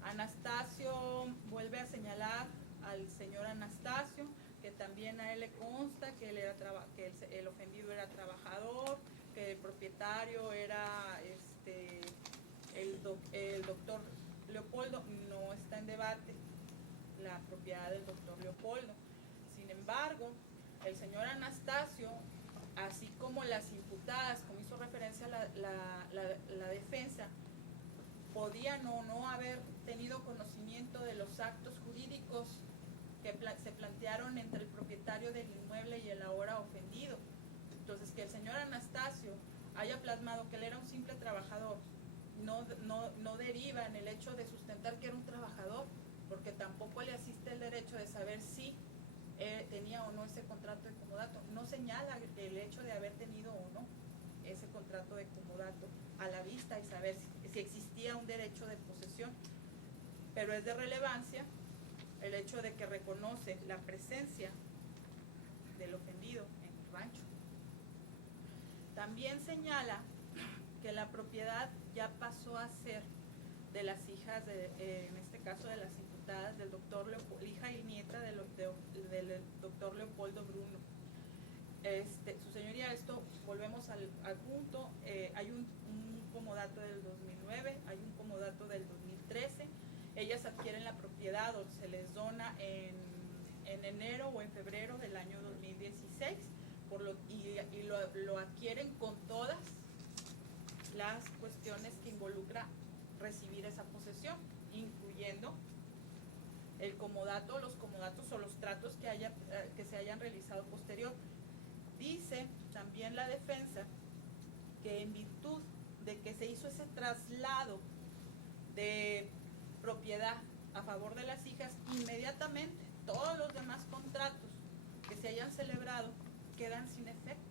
Anastasio vuelve a señalar al señor Anastasio, que también a él le consta que el ofendido era trabajador, que el propietario era el doctor Leopoldo. No está en debate la propiedad del doctor Leopoldo. Sin embargo, el señor Anastasio, así como las imputadas, como hizo referencia la defensa, podían o no haber tenido conocimiento de los actos jurídicos que se plantearon entre el propietario del inmueble y el ahora ofendido. Entonces, que el señor Anastasio haya plasmado que él era un simple trabajador no deriva en el hecho de sustentar que era un trabajador, porque tampoco le asiste el derecho de saber si tenía o no ese contrato de comodato. No señala el hecho de haber tenido o no ese contrato de comodato a la vista y saber si existía un derecho de posesión, pero es de relevancia el hecho de que reconoce la presencia del ofendido en el rancho. También señala que la propiedad ya pasó a ser de las hijas, en este caso de las imputadas del doctor Leopoldo, hija y nieta del doctor Leopoldo Bruno. Su señoría, esto volvemos al punto, hay un comodato del 2009, hay un comodato del 2013, ellas adquieren la propiedad o se les dona en enero o en febrero del año 2016 por lo adquieren con todas las cuestiones que involucra recibir esa posesión, incluyendo el comodato, los comodatos o los tratos que se hayan realizado posterior. Dice también la defensa que en virtud de que se hizo ese traslado de propiedad a favor de las hijas, inmediatamente todos los demás contratos que se hayan celebrado quedan sin efecto.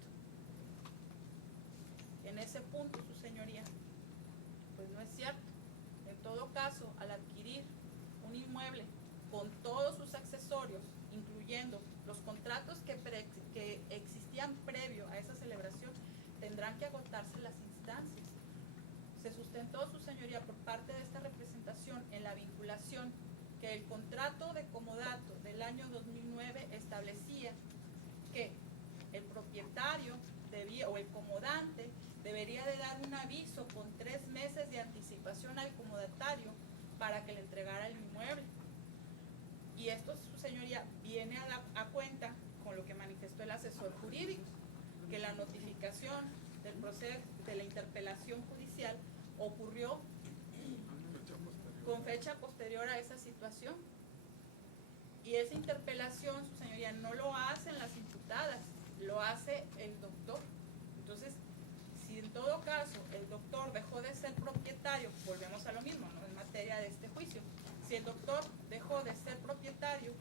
En ese punto, su señoría, pues no es cierto. En todo caso, al adquirir un inmueble con todos sus accesorios, incluyendo los contratos que existían previo a esa celebración, tendrán que agotarse las instancias. Se sustentó, su señoría, por parte de esta representación en la vinculación que el contrato de comodato del año 2009 establecía que el propietario o el comodante debería de dar un aviso con 3 meses de anticipación al comodatario para que le entregara el inmueble. Y esto, su señoría, viene a cuenta con lo que manifestó el asesor jurídico, que la notificación del proceso de la interpelación judicial ocurrió con fecha posterior a esa situación. Y esa interpelación, su señoría, no lo hacen las imputadas, lo hace el doctor. Entonces, si en todo caso el doctor dejó de ser propietario, volvemos a lo mismo, ¿no? En materia de este juicio, si el doctor dejó de ser propietario,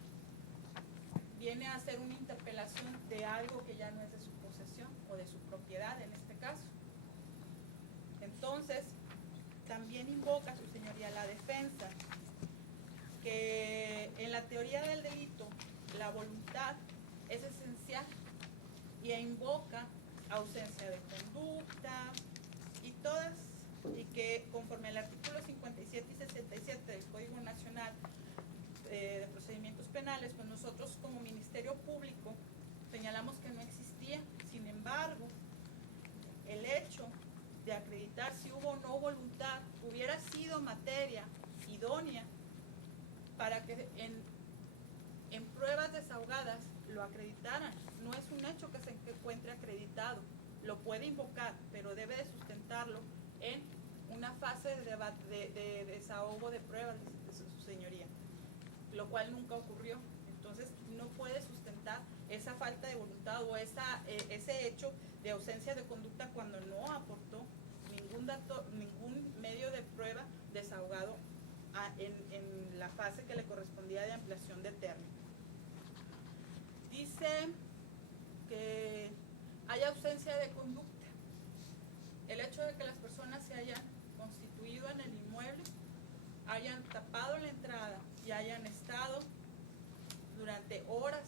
viene a hacer una interpelación de algo que ya no es de su posesión o de su propiedad en este caso. Entonces, también invoca, su señoría, la defensa que en la teoría del delito la voluntad es esencial y invoca ausencia de conducta y que conforme al artículo 57 y 67 del Código Nacional de Procedimientos Penales, pues nosotros como Ministerio Público señalamos que no existía. Sin embargo, el hecho de acreditar si hubo o no voluntad hubiera sido materia idónea para que en pruebas desahogadas lo acreditaran. No es un hecho que se encuentre acreditado, lo puede invocar, pero debe de sustentarlo en una fase de desahogo de pruebas de su señoría, lo cual nunca ocurrió. Entonces no puede sustentar esa falta de voluntad o ese hecho de ausencia de conducta cuando no aportó ningún medio de prueba desahogado en la fase que le correspondía de ampliación de término. Dice que hay ausencia de conducta. El hecho de que las personas se hayan constituido en el inmueble, hayan tapado la entrada y hayan estado durante horas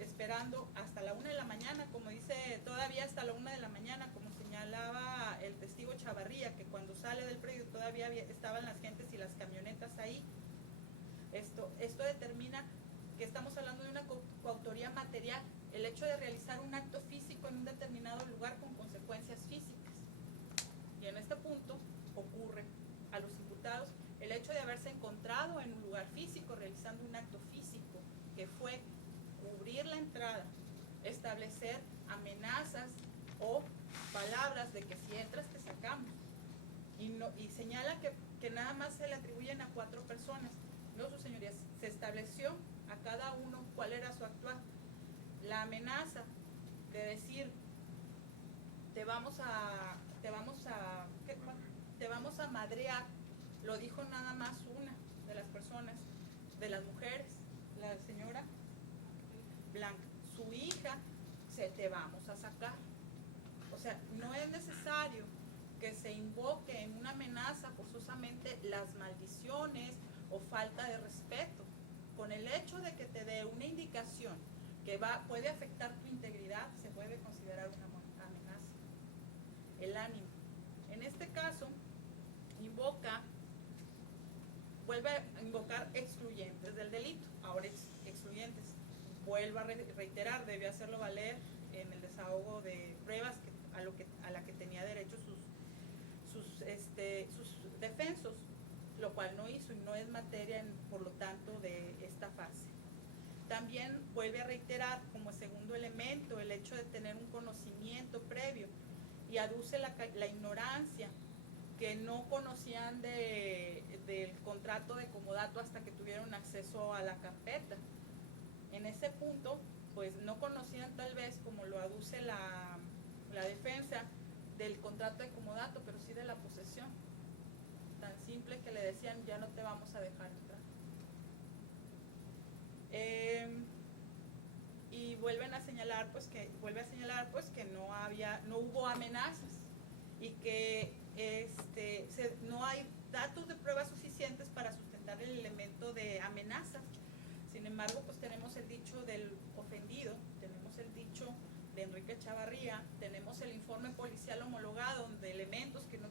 esperando hasta la 1 de la mañana, como dice, todavía hasta la 1 de la mañana, como señalaba el testigo Chavarría, que cuando sale del predio todavía estaban las gentes y las camionetas ahí. Esto determina que estamos hablando de una coautoría material, el hecho de realizar un acto físico en un determinado lugar con consecuencias físicas. Y en este punto ocurre a los imputados el hecho de haberse encontrado en un lugar físico realizando un acto físico, que fue cubrir la entrada, establecer amenazas o palabras de que si entras te sacamos. Y señala que nada más se le atribuyen a 4 personas. No, sus señorías, se estableció a cada uno cuál era su actuar. La amenaza de decir te vamos a madrear, lo dijo nada más una de las personas, de las mujeres, la señora Blanca. Su hija, te vamos a sacar. O sea, no es necesario que se invoque en una amenaza forzosamente las maldiciones o falta de respeto. Con el hecho de que te dé una indicación que puede afectar tu integridad, se puede considerar una amenaza. El ánimo. En este caso, vuelve a invocar excluyentes del delito. Ahora excluyentes. Vuelvo a reiterar, debió hacerlo valer en el desahogo de pruebas a la que tenía derecho sus defensos, lo cual no hizo y no es materia, por lo tanto, de esta fase. También vuelve a reiterar como segundo elemento el hecho de tener un conocimiento previo y aduce la ignorancia, que no conocían del contrato de comodato hasta que tuvieron acceso a la carpeta. En ese punto, pues no conocían tal vez, como lo aduce la defensa, del contrato de comodato, pero sí de la posesión. Tan simple que le decían, ya no te vamos a dejar entrar. Y vuelve a señalar que no hubo amenazas y que no hay datos de pruebas suficientes para sustentar el elemento de amenazas. Sin embargo, pues tenemos el dicho del ofendido, tenemos el dicho de Enrique Chavarría, tenemos el informe policial homologado de elementos que no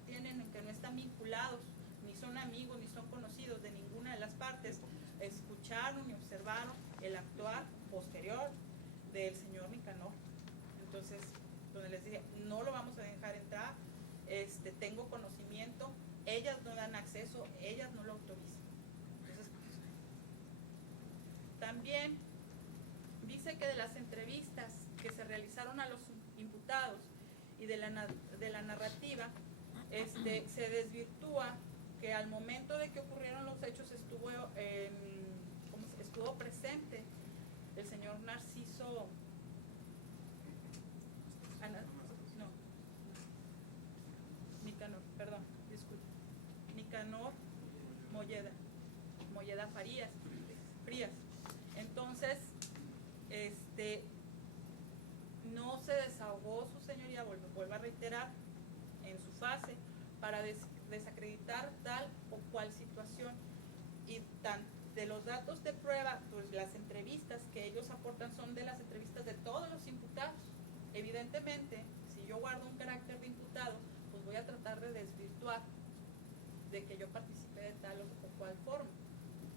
están vinculados, ni son amigos, ni son conocidos de ninguna de las partes, escucharon y observaron el actuar posterior del señor Nicanor. Entonces, donde les dije, no lo vamos a dejar entrar, tengo conocimiento, ellas no dan acceso, ellas no lo autorizan. Entonces, también dice que de las entrevistas que se realizaron a los imputados y de la narrativa, se desvirtúa que al momento de que ocurrieron los hechos estuvo presente el señor Narciso, Nicanor Molleda Frías. Entonces, no se desahogó su señoría, vuelvo a reiterar, en su fase, para desacreditar tal o cual situación. Y de los datos de prueba, pues las entrevistas que ellos aportan son de las entrevistas de todos los imputados. Evidentemente, si yo guardo un carácter de imputado, pues voy a tratar de desvirtuar de que yo participé de tal o cual forma.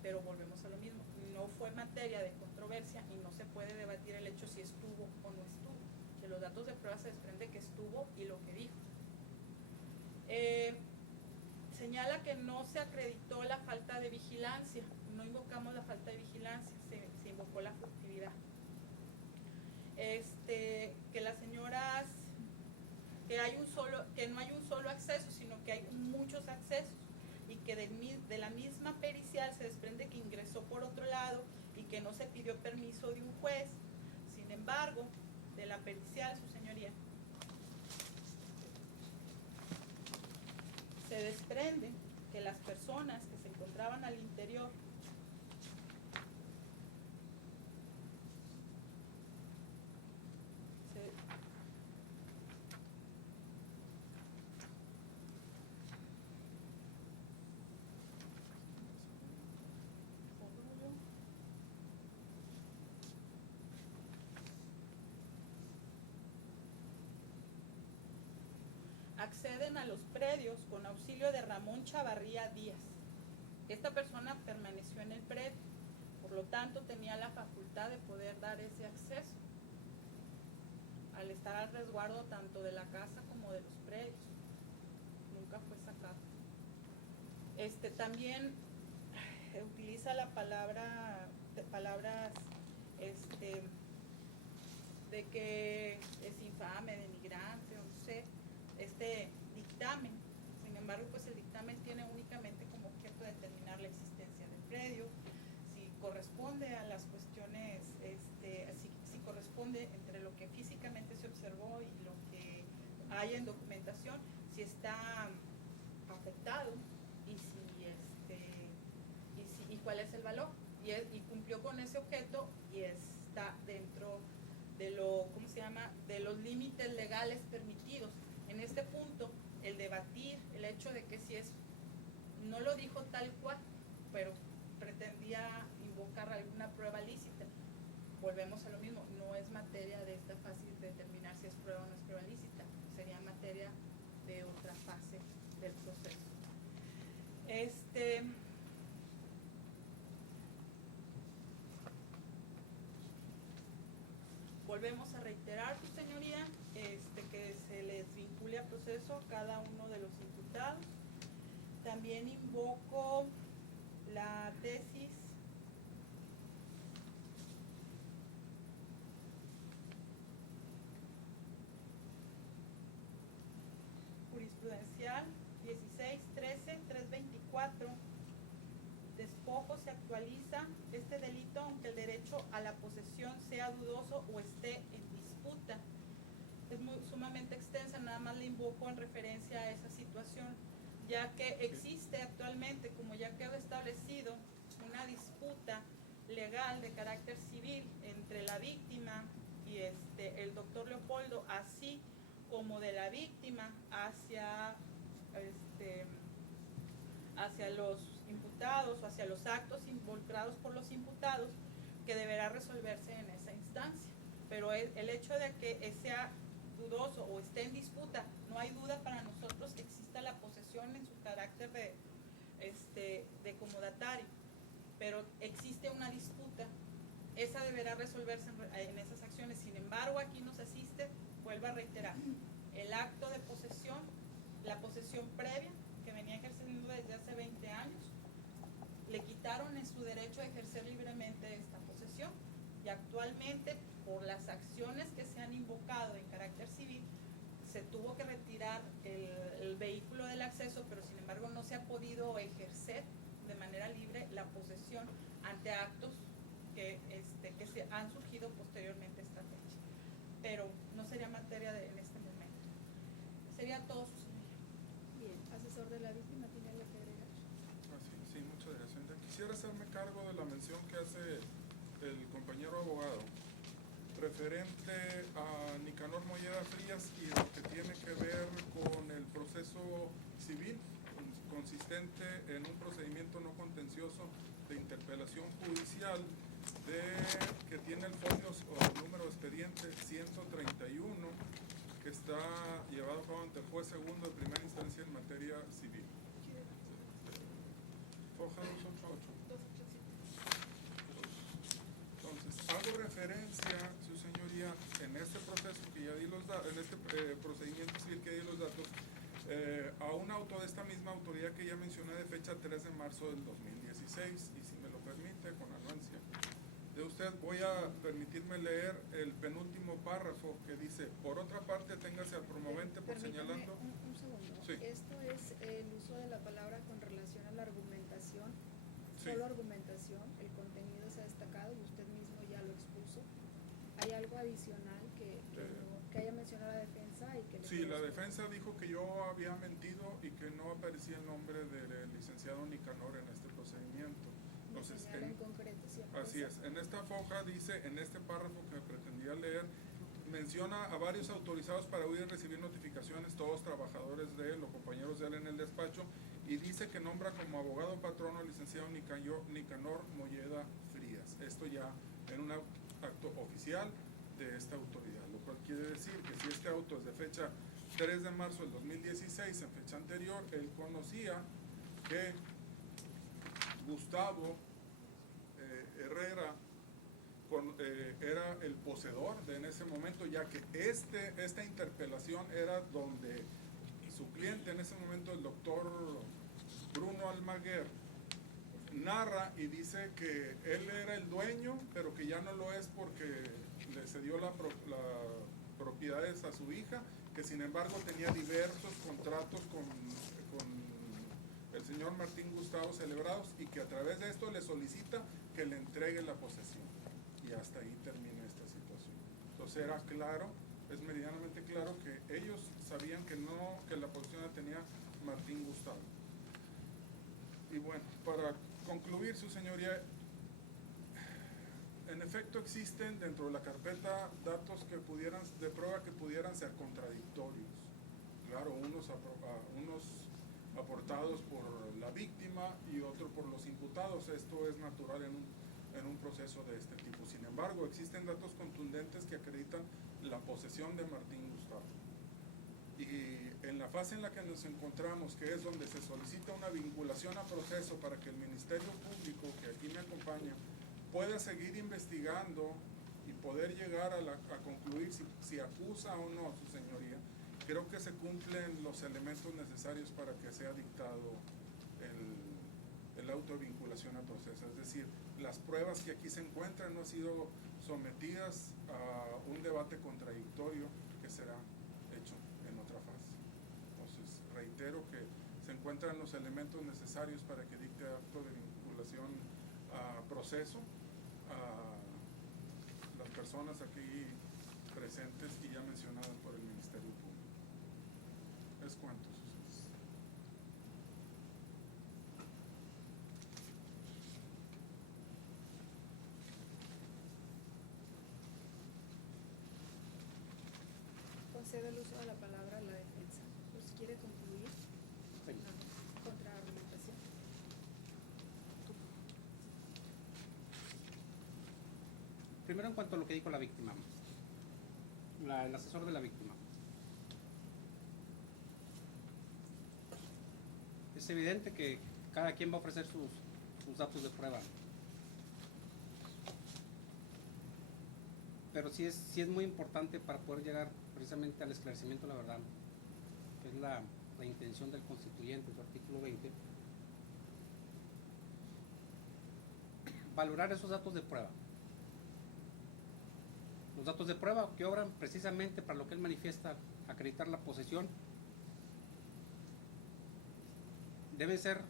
Pero volvemos a lo mismo, no fue materia de controversia y no se puede debatir el hecho si estuvo o no estuvo. De los datos de prueba se desprende que estuvo y lo que dijo. Señala que no se acreditó la falta de vigilancia, no invocamos la falta de vigilancia, se invocó la furtividad. Que las señoras, que no hay un solo acceso, sino que hay muchos accesos, y que de la misma pericial se desprende que ingresó por otro lado y que no se pidió permiso de un juez. Sin embargo, de la pericial, su señoría, se desprende que las personas que se encontraban al interior acceden a los predios con auxilio de Ramón Chavarría Díaz. Esta persona permaneció en el predio, por lo tanto tenía la facultad de poder dar ese acceso, al estar al resguardo tanto de la casa como de los predios. Nunca fue sacado. También utiliza la palabras de que es infame, denigrante, o no sé, dictamen. Sin embargo, pues el dictamen tiene únicamente como objeto determinar la existencia del predio, si corresponde a las cuestiones, si corresponde entre lo que físicamente se observó y lo que hay en documentación, si está afectado y cuál es el valor, y cumplió con ese objeto y está dentro de de los límites legales permitidos. En este punto, el debatir el hecho de que no lo dijo tal cual, pero pretendía invocar alguna prueba lícita, volvemos a lo mismo, no es materia de esta fase de determinar si es prueba o no es prueba lícita, sería materia de otra fase del proceso. Volvemos a reiterar, su señoría, que se les vincule a proceso a cada uno de los imputados. También invoco la tesis jurisprudencial 16-13-324, despojo, se actualiza este delito aunque el derecho a la posesión sea dudoso o esté en disputa. Es sumamente extensa, nada más le invoco en referencia a esa situación, ya que existe actualmente, como ya quedó establecido, una disputa legal de carácter civil entre la víctima y el doctor Leopoldo, así como de la víctima hacia los imputados o hacia los actos involucrados por los imputados, que deberá resolverse en esa instancia. Pero el hecho de que sea dudoso o esté en disputa, no hay duda para nosotros que exista la posesión en su carácter de comodatario, pero existe una disputa, esa deberá resolverse en esas acciones. Sin embargo, aquí nos asiste, vuelvo a reiterar, el acto de posesión, la posesión previa que venía ejerciendo desde hace 20 años, le quitaron en su derecho a ejercer libremente esta posesión, y actualmente, por las acciones que se han invocado en carácter civil, se tuvo que retirar el vehículo del acceso, pero sin embargo no se ha podido ejercer de manera libre la posesión ante actos que se han surgido posteriormente a esta fecha. Pero no sería materia en este momento. Sería todo, su señoría. Bien, asesor de la víctima, ¿tiene algo que agregar? Sí, muchas gracias. Quisiera hacerme cargo de la mención que hace el compañero abogado referente a Nicanor Molleda Frías y lo que tiene que ver con el proceso civil consistente en un procedimiento no contencioso de interpelación judicial que tiene el folio o número de expediente 131, que está llevado a cabo ante el juez segundo de primera instancia en materia civil. Hoja 288. Entonces, hago referencia, su señoría, en este proceso que ya di los datos, en este procedimiento civil que di los datos, a un auto de esta misma autoridad que ya mencioné de fecha 3 de marzo del 2016, y si me lo permite, con anuencia de usted, voy a permitirme leer el penúltimo párrafo que dice: por otra parte, téngase al promovente por señalando... Un segundo. Sí. Esto es el uso de la palabra con relación a la argumentación, Sí. solo argumentación, el contenido se ha destacado y usted mismo ya lo expuso. ¿Hay algo adicional que haya mencionado la defensa y que le Sí, la corresponde? defensa dijo que yo había mentido y que no aparecía el nombre del licenciado Nicanor en este procedimiento. Me Entonces, señala en concreto, ¿cierto? así es. En esta foja dice, en este párrafo que pretendía leer, menciona a varios autorizados para oír y recibir notificaciones, todos trabajadores de él o compañeros de él en el despacho, y dice que nombra como abogado patrono al licenciado Nicanor Molleda Frías. Esto ya en un acto oficial de esta autoridad, lo cual quiere decir que si este auto es de fecha 3 de marzo del 2016, en fecha anterior, él conocía que Gustavo Herrera era el poseedor en ese momento, ya que esta interpelación era donde su cliente en ese momento, el doctor Bruno Almaguer, narra y dice que él era el dueño, pero que ya no lo es porque le cedió las propiedades a su hija, que sin embargo tenía diversos contratos con el señor Martín Gustavo celebrados, y que a través de esto le solicita que le entregue la posesión. Y hasta ahí termina esta situación. Entonces era claro, es meridianamente claro que ellos sabían que la posesión la tenía Martín Gustavo. Y bueno, para concluir, su señoría, en efecto existen dentro de la carpeta datos de prueba que pudieran ser contradictorios. Claro, unos aportados por la víctima y otro por los imputados. Esto es natural en un proceso de este tipo. Sin embargo, existen datos contundentes que acreditan la posesión de Martín Gustavo. Y en la fase en la que nos encontramos, que es donde se solicita una vinculación a proceso para que el Ministerio Público, que aquí me acompaña, pueda seguir investigando y poder llegar a concluir si acusa o no, su señoría, creo que se cumplen los elementos necesarios para que sea dictado el auto de vinculación a proceso. Es decir, las pruebas que aquí se encuentran no han sido sometidas a un debate contradictorio que será hecho en otra fase. Entonces, reitero que se encuentran los elementos necesarios para que dicte acto de vinculación a proceso a las personas aquí presentes y ya mencionadas por el Ministerio Público. Es cuanto, Susana. Concedo el uso de la palabra a la defensa. Pues, ¿quiere concluir? Sí. Contraargumentación. Primero, en cuanto a lo que dijo la víctima, el asesor de la víctima. Es evidente que cada quien va a ofrecer sus datos de prueba. Pero sí es muy importante para poder llegar precisamente al esclarecimiento de la verdad, que es la intención del constituyente, su artículo 20. Valorar esos datos de prueba. Los datos de prueba que obran precisamente para lo que él manifiesta, acreditar la posesión, deben ser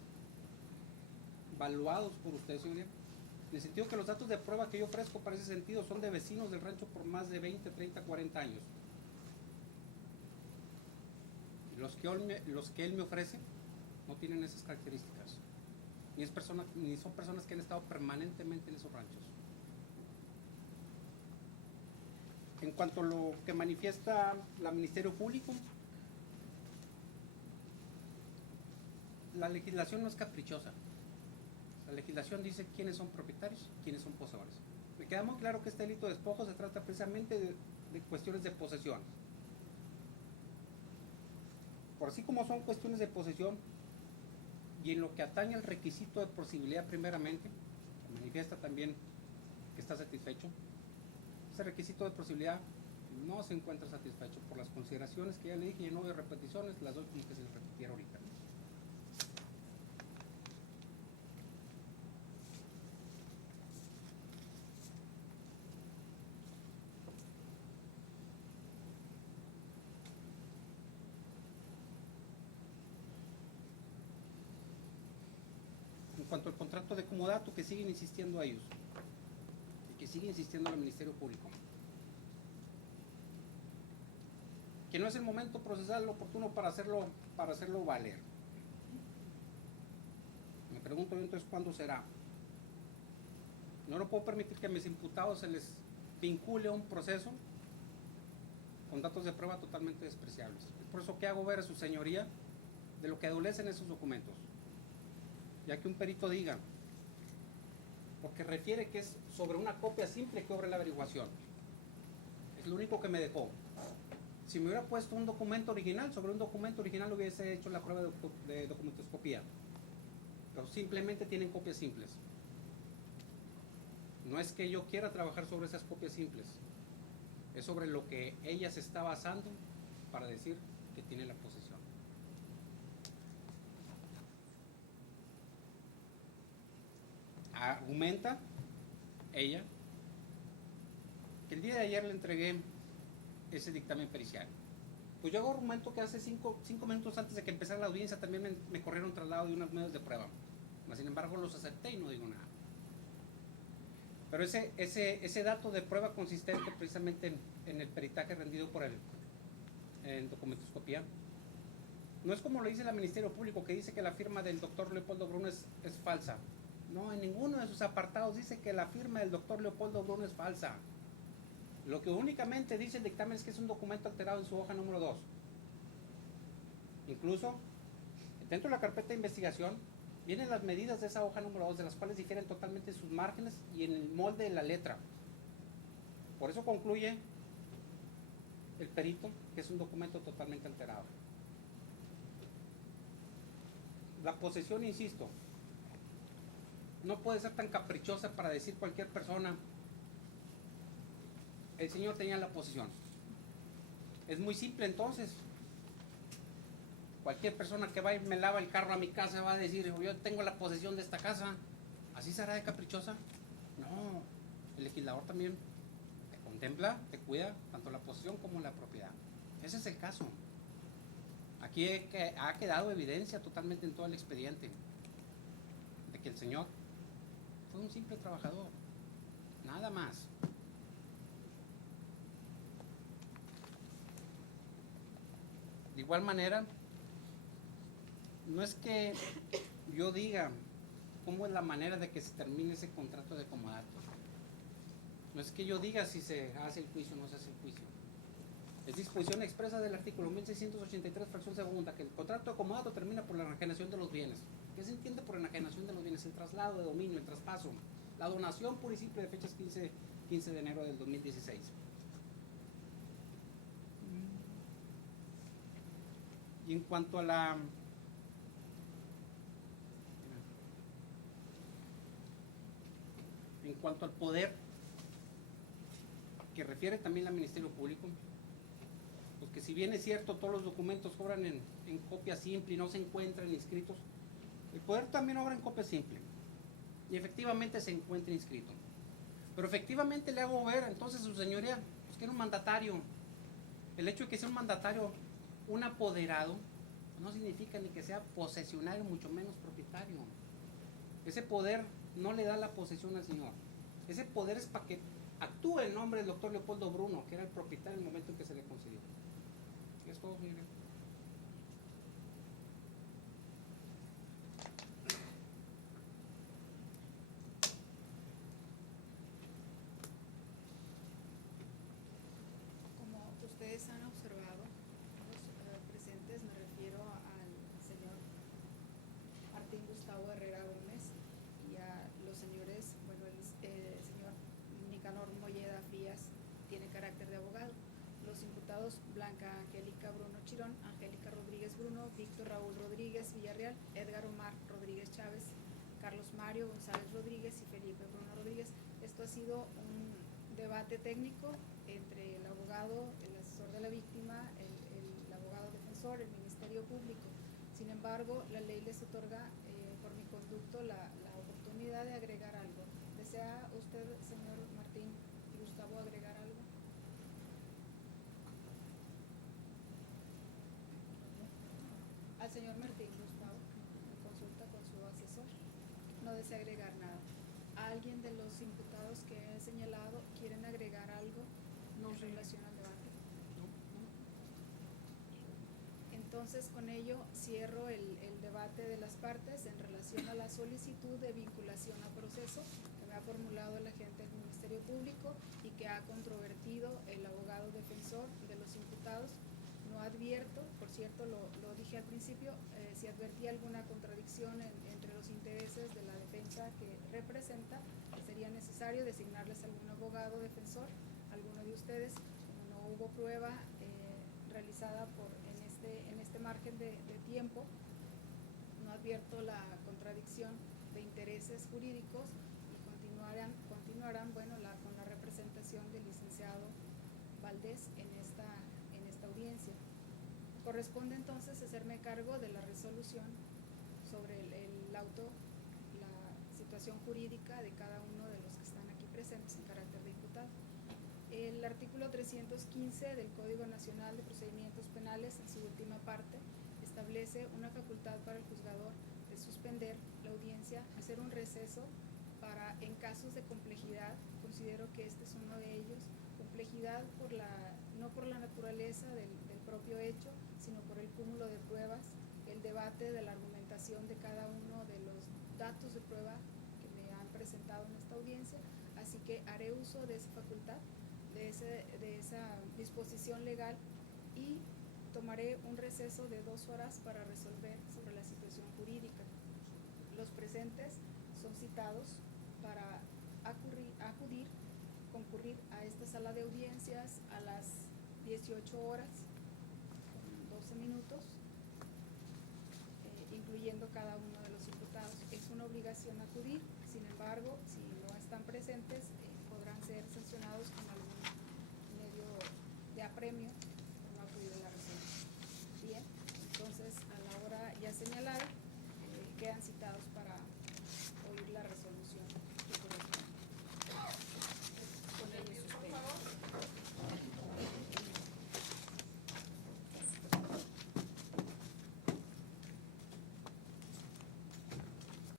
evaluados por usted, señoría, en el sentido que los datos de prueba que yo ofrezco para ese sentido son de vecinos del rancho por más de 20, 30, 40 años. Y los que él me ofrece no tienen esas características, ni son personas que han estado permanentemente en esos ranchos. En cuanto a lo que manifiesta el Ministerio Público, la legislación no es caprichosa. La legislación dice quiénes son propietarios, quiénes son poseedores. Me queda muy claro que este delito de despojo se trata precisamente de cuestiones de posesión. Por así como son cuestiones de posesión, y en lo que atañe al requisito de posibilidad primeramente, manifiesta también que está satisfecho. Ese requisito de posibilidad no se encuentra satisfecho por las consideraciones que ya le dije y no de repeticiones, las doy como que se les repitiera ahorita. En cuanto al contrato de comodato, que siguen insistiendo a ellos y que sigue insistiendo al Ministerio Público, que no es el momento procesal oportuno para hacerlo valer. Me pregunto yo entonces cuándo será. No puedo permitir que a mis imputados se les vincule a un proceso con datos de prueba totalmente despreciables. Es por eso que hago ver a su señoría de lo que adolecen esos documentos, ya que un perito diga, porque refiere que es sobre una copia simple que obre la averiguación. Es lo único que me dejó. Si me hubiera puesto un documento original, sobre un documento original hubiese hecho la prueba de documentoscopía. Pero simplemente tienen copias simples. No es que yo quiera trabajar sobre esas copias simples. Es sobre lo que ella se está basando para decir que tiene la posesión. Argumenta ella que el día de ayer le entregué ese dictamen pericial. Pues yo hago argumento que hace 5 minutos antes de que empezara la audiencia también me corrieron traslado de unos medios de prueba. Mas, sin embargo, los acepté y no digo nada. Pero ese dato de prueba consistente precisamente en el peritaje rendido por en documentoscopía, no es como lo dice el Ministerio Público, que dice que la firma del doctor Leopoldo Bruno es falsa. No, en ninguno de sus apartados dice que la firma del doctor Leopoldo Bruno es falsa. Lo que únicamente dice el dictamen es que es un documento alterado en su hoja número 2. Incluso, dentro de la carpeta de investigación, vienen las medidas de esa hoja número 2, de las cuales difieren totalmente sus márgenes y en el molde de la letra. Por eso concluye el perito que es un documento totalmente alterado. La posesión, insisto, no puede ser tan caprichosa para decir cualquier persona, el señor tenía la posesión. Es muy simple entonces. Cualquier persona que va y me lava el carro a mi casa va a decir, yo tengo la posesión de esta casa. ¿Así será de caprichosa? No, el legislador también te contempla, te cuida tanto la posesión como la propiedad. Ese es el caso. Aquí ha quedado evidencia totalmente en todo el expediente de que el señor fue un simple trabajador, nada más. De igual manera, no es que yo diga cómo es la manera de que se termine ese contrato de comodato. No es que yo diga si se hace el juicio o no se hace el juicio. Es disposición expresa del artículo 1683, fracción segunda, que el contrato de comodato termina por la enajenación de los bienes. ¿Qué se entiende por enajenación de los bienes? El traslado de dominio, el traspaso, la donación pura y simple de fechas 15 de enero del 2016. Y en cuanto a al poder que refiere también al Ministerio Público, pues que si bien es cierto todos los documentos obran en copia simple y no se encuentran inscritos, el poder también obra en copia simple y efectivamente se encuentra inscrito. Pero efectivamente le hago ver entonces a su señoría pues, que era un mandatario. El hecho de que sea un mandatario, un apoderado, no significa ni que sea posesionario, mucho menos propietario. Ese poder no le da la posesión al señor. Ese poder es para que actúe en nombre del doctor Leopoldo Bruno, que era el propietario en el momento en que se le concedió. Es todo, señoría. Como ustedes han observado, los presentes, me refiero al señor Martín Gustavo Herrera Gómez y a los señores, bueno, el señor Nicanor Molleda Frías tiene carácter de abogado. Los imputados Blanca Angélica Bruno Chirón, Angélica Rodríguez Bruno, Víctor Raúl Rodríguez Villarreal, Edgar Omar Rodríguez Chávez, Carlos Mario González Rodríguez y Felipe Bruno Rodríguez. Esto ha sido un debate técnico entre el abogado, el asesor de la víctima, el abogado defensor, el Ministerio Público. Sin embargo, la ley les otorga, por mi conducto, la oportunidad de agregar algo. ¿Desea usted, señor Martín y Gustavo, agregar algo? Al señor Martín Gustavo, en consulta con su asesor, no desea agregar nada. ¿A alguien de los imputados que he señalado quieren agregar algo en relación al debate? Entonces, con ello cierro el debate de las partes en relación a la solicitud de vinculación a proceso que me ha formulado el agente del Ministerio Público y que ha controvertido el abogado defensor de los imputados. No advierto, por cierto, lo dije al principio, si advertía alguna contradicción entre los intereses de la defensa que representa, sería necesario designarles algún abogado defensor, alguno de ustedes. Como no hubo prueba realizada en este margen de tiempo, no advierto la contradicción de intereses jurídicos y continuarán bueno, con la representación del licenciado Valdés en esta audiencia. Corresponde entonces hacerme cargo de la resolución sobre el auto, la situación jurídica de cada uno de los que están aquí presentes en carácter de imputado. El artículo 315 del Código Nacional de Procedimientos Penales, en su última parte, establece una facultad para el juzgador de suspender la audiencia, hacer un receso para, en casos de complejidad, considero que este es uno de ellos, complejidad no por la naturaleza del propio hecho, sino por el cúmulo de pruebas, el debate de la argumentación de cada uno de los datos de prueba que me han presentado en esta audiencia, así que haré uso de esa facultad, de esa disposición legal y tomaré un receso de 2 horas para resolver sobre la situación jurídica. Los presentes son citados para concurrir a esta sala de audiencias a las 18 horas, con 12 minutos, incluyendo cada uno de los imputados. Es una obligación acudir, sin embargo, si no están presentes, podrán ser sancionados con algún medio de apremio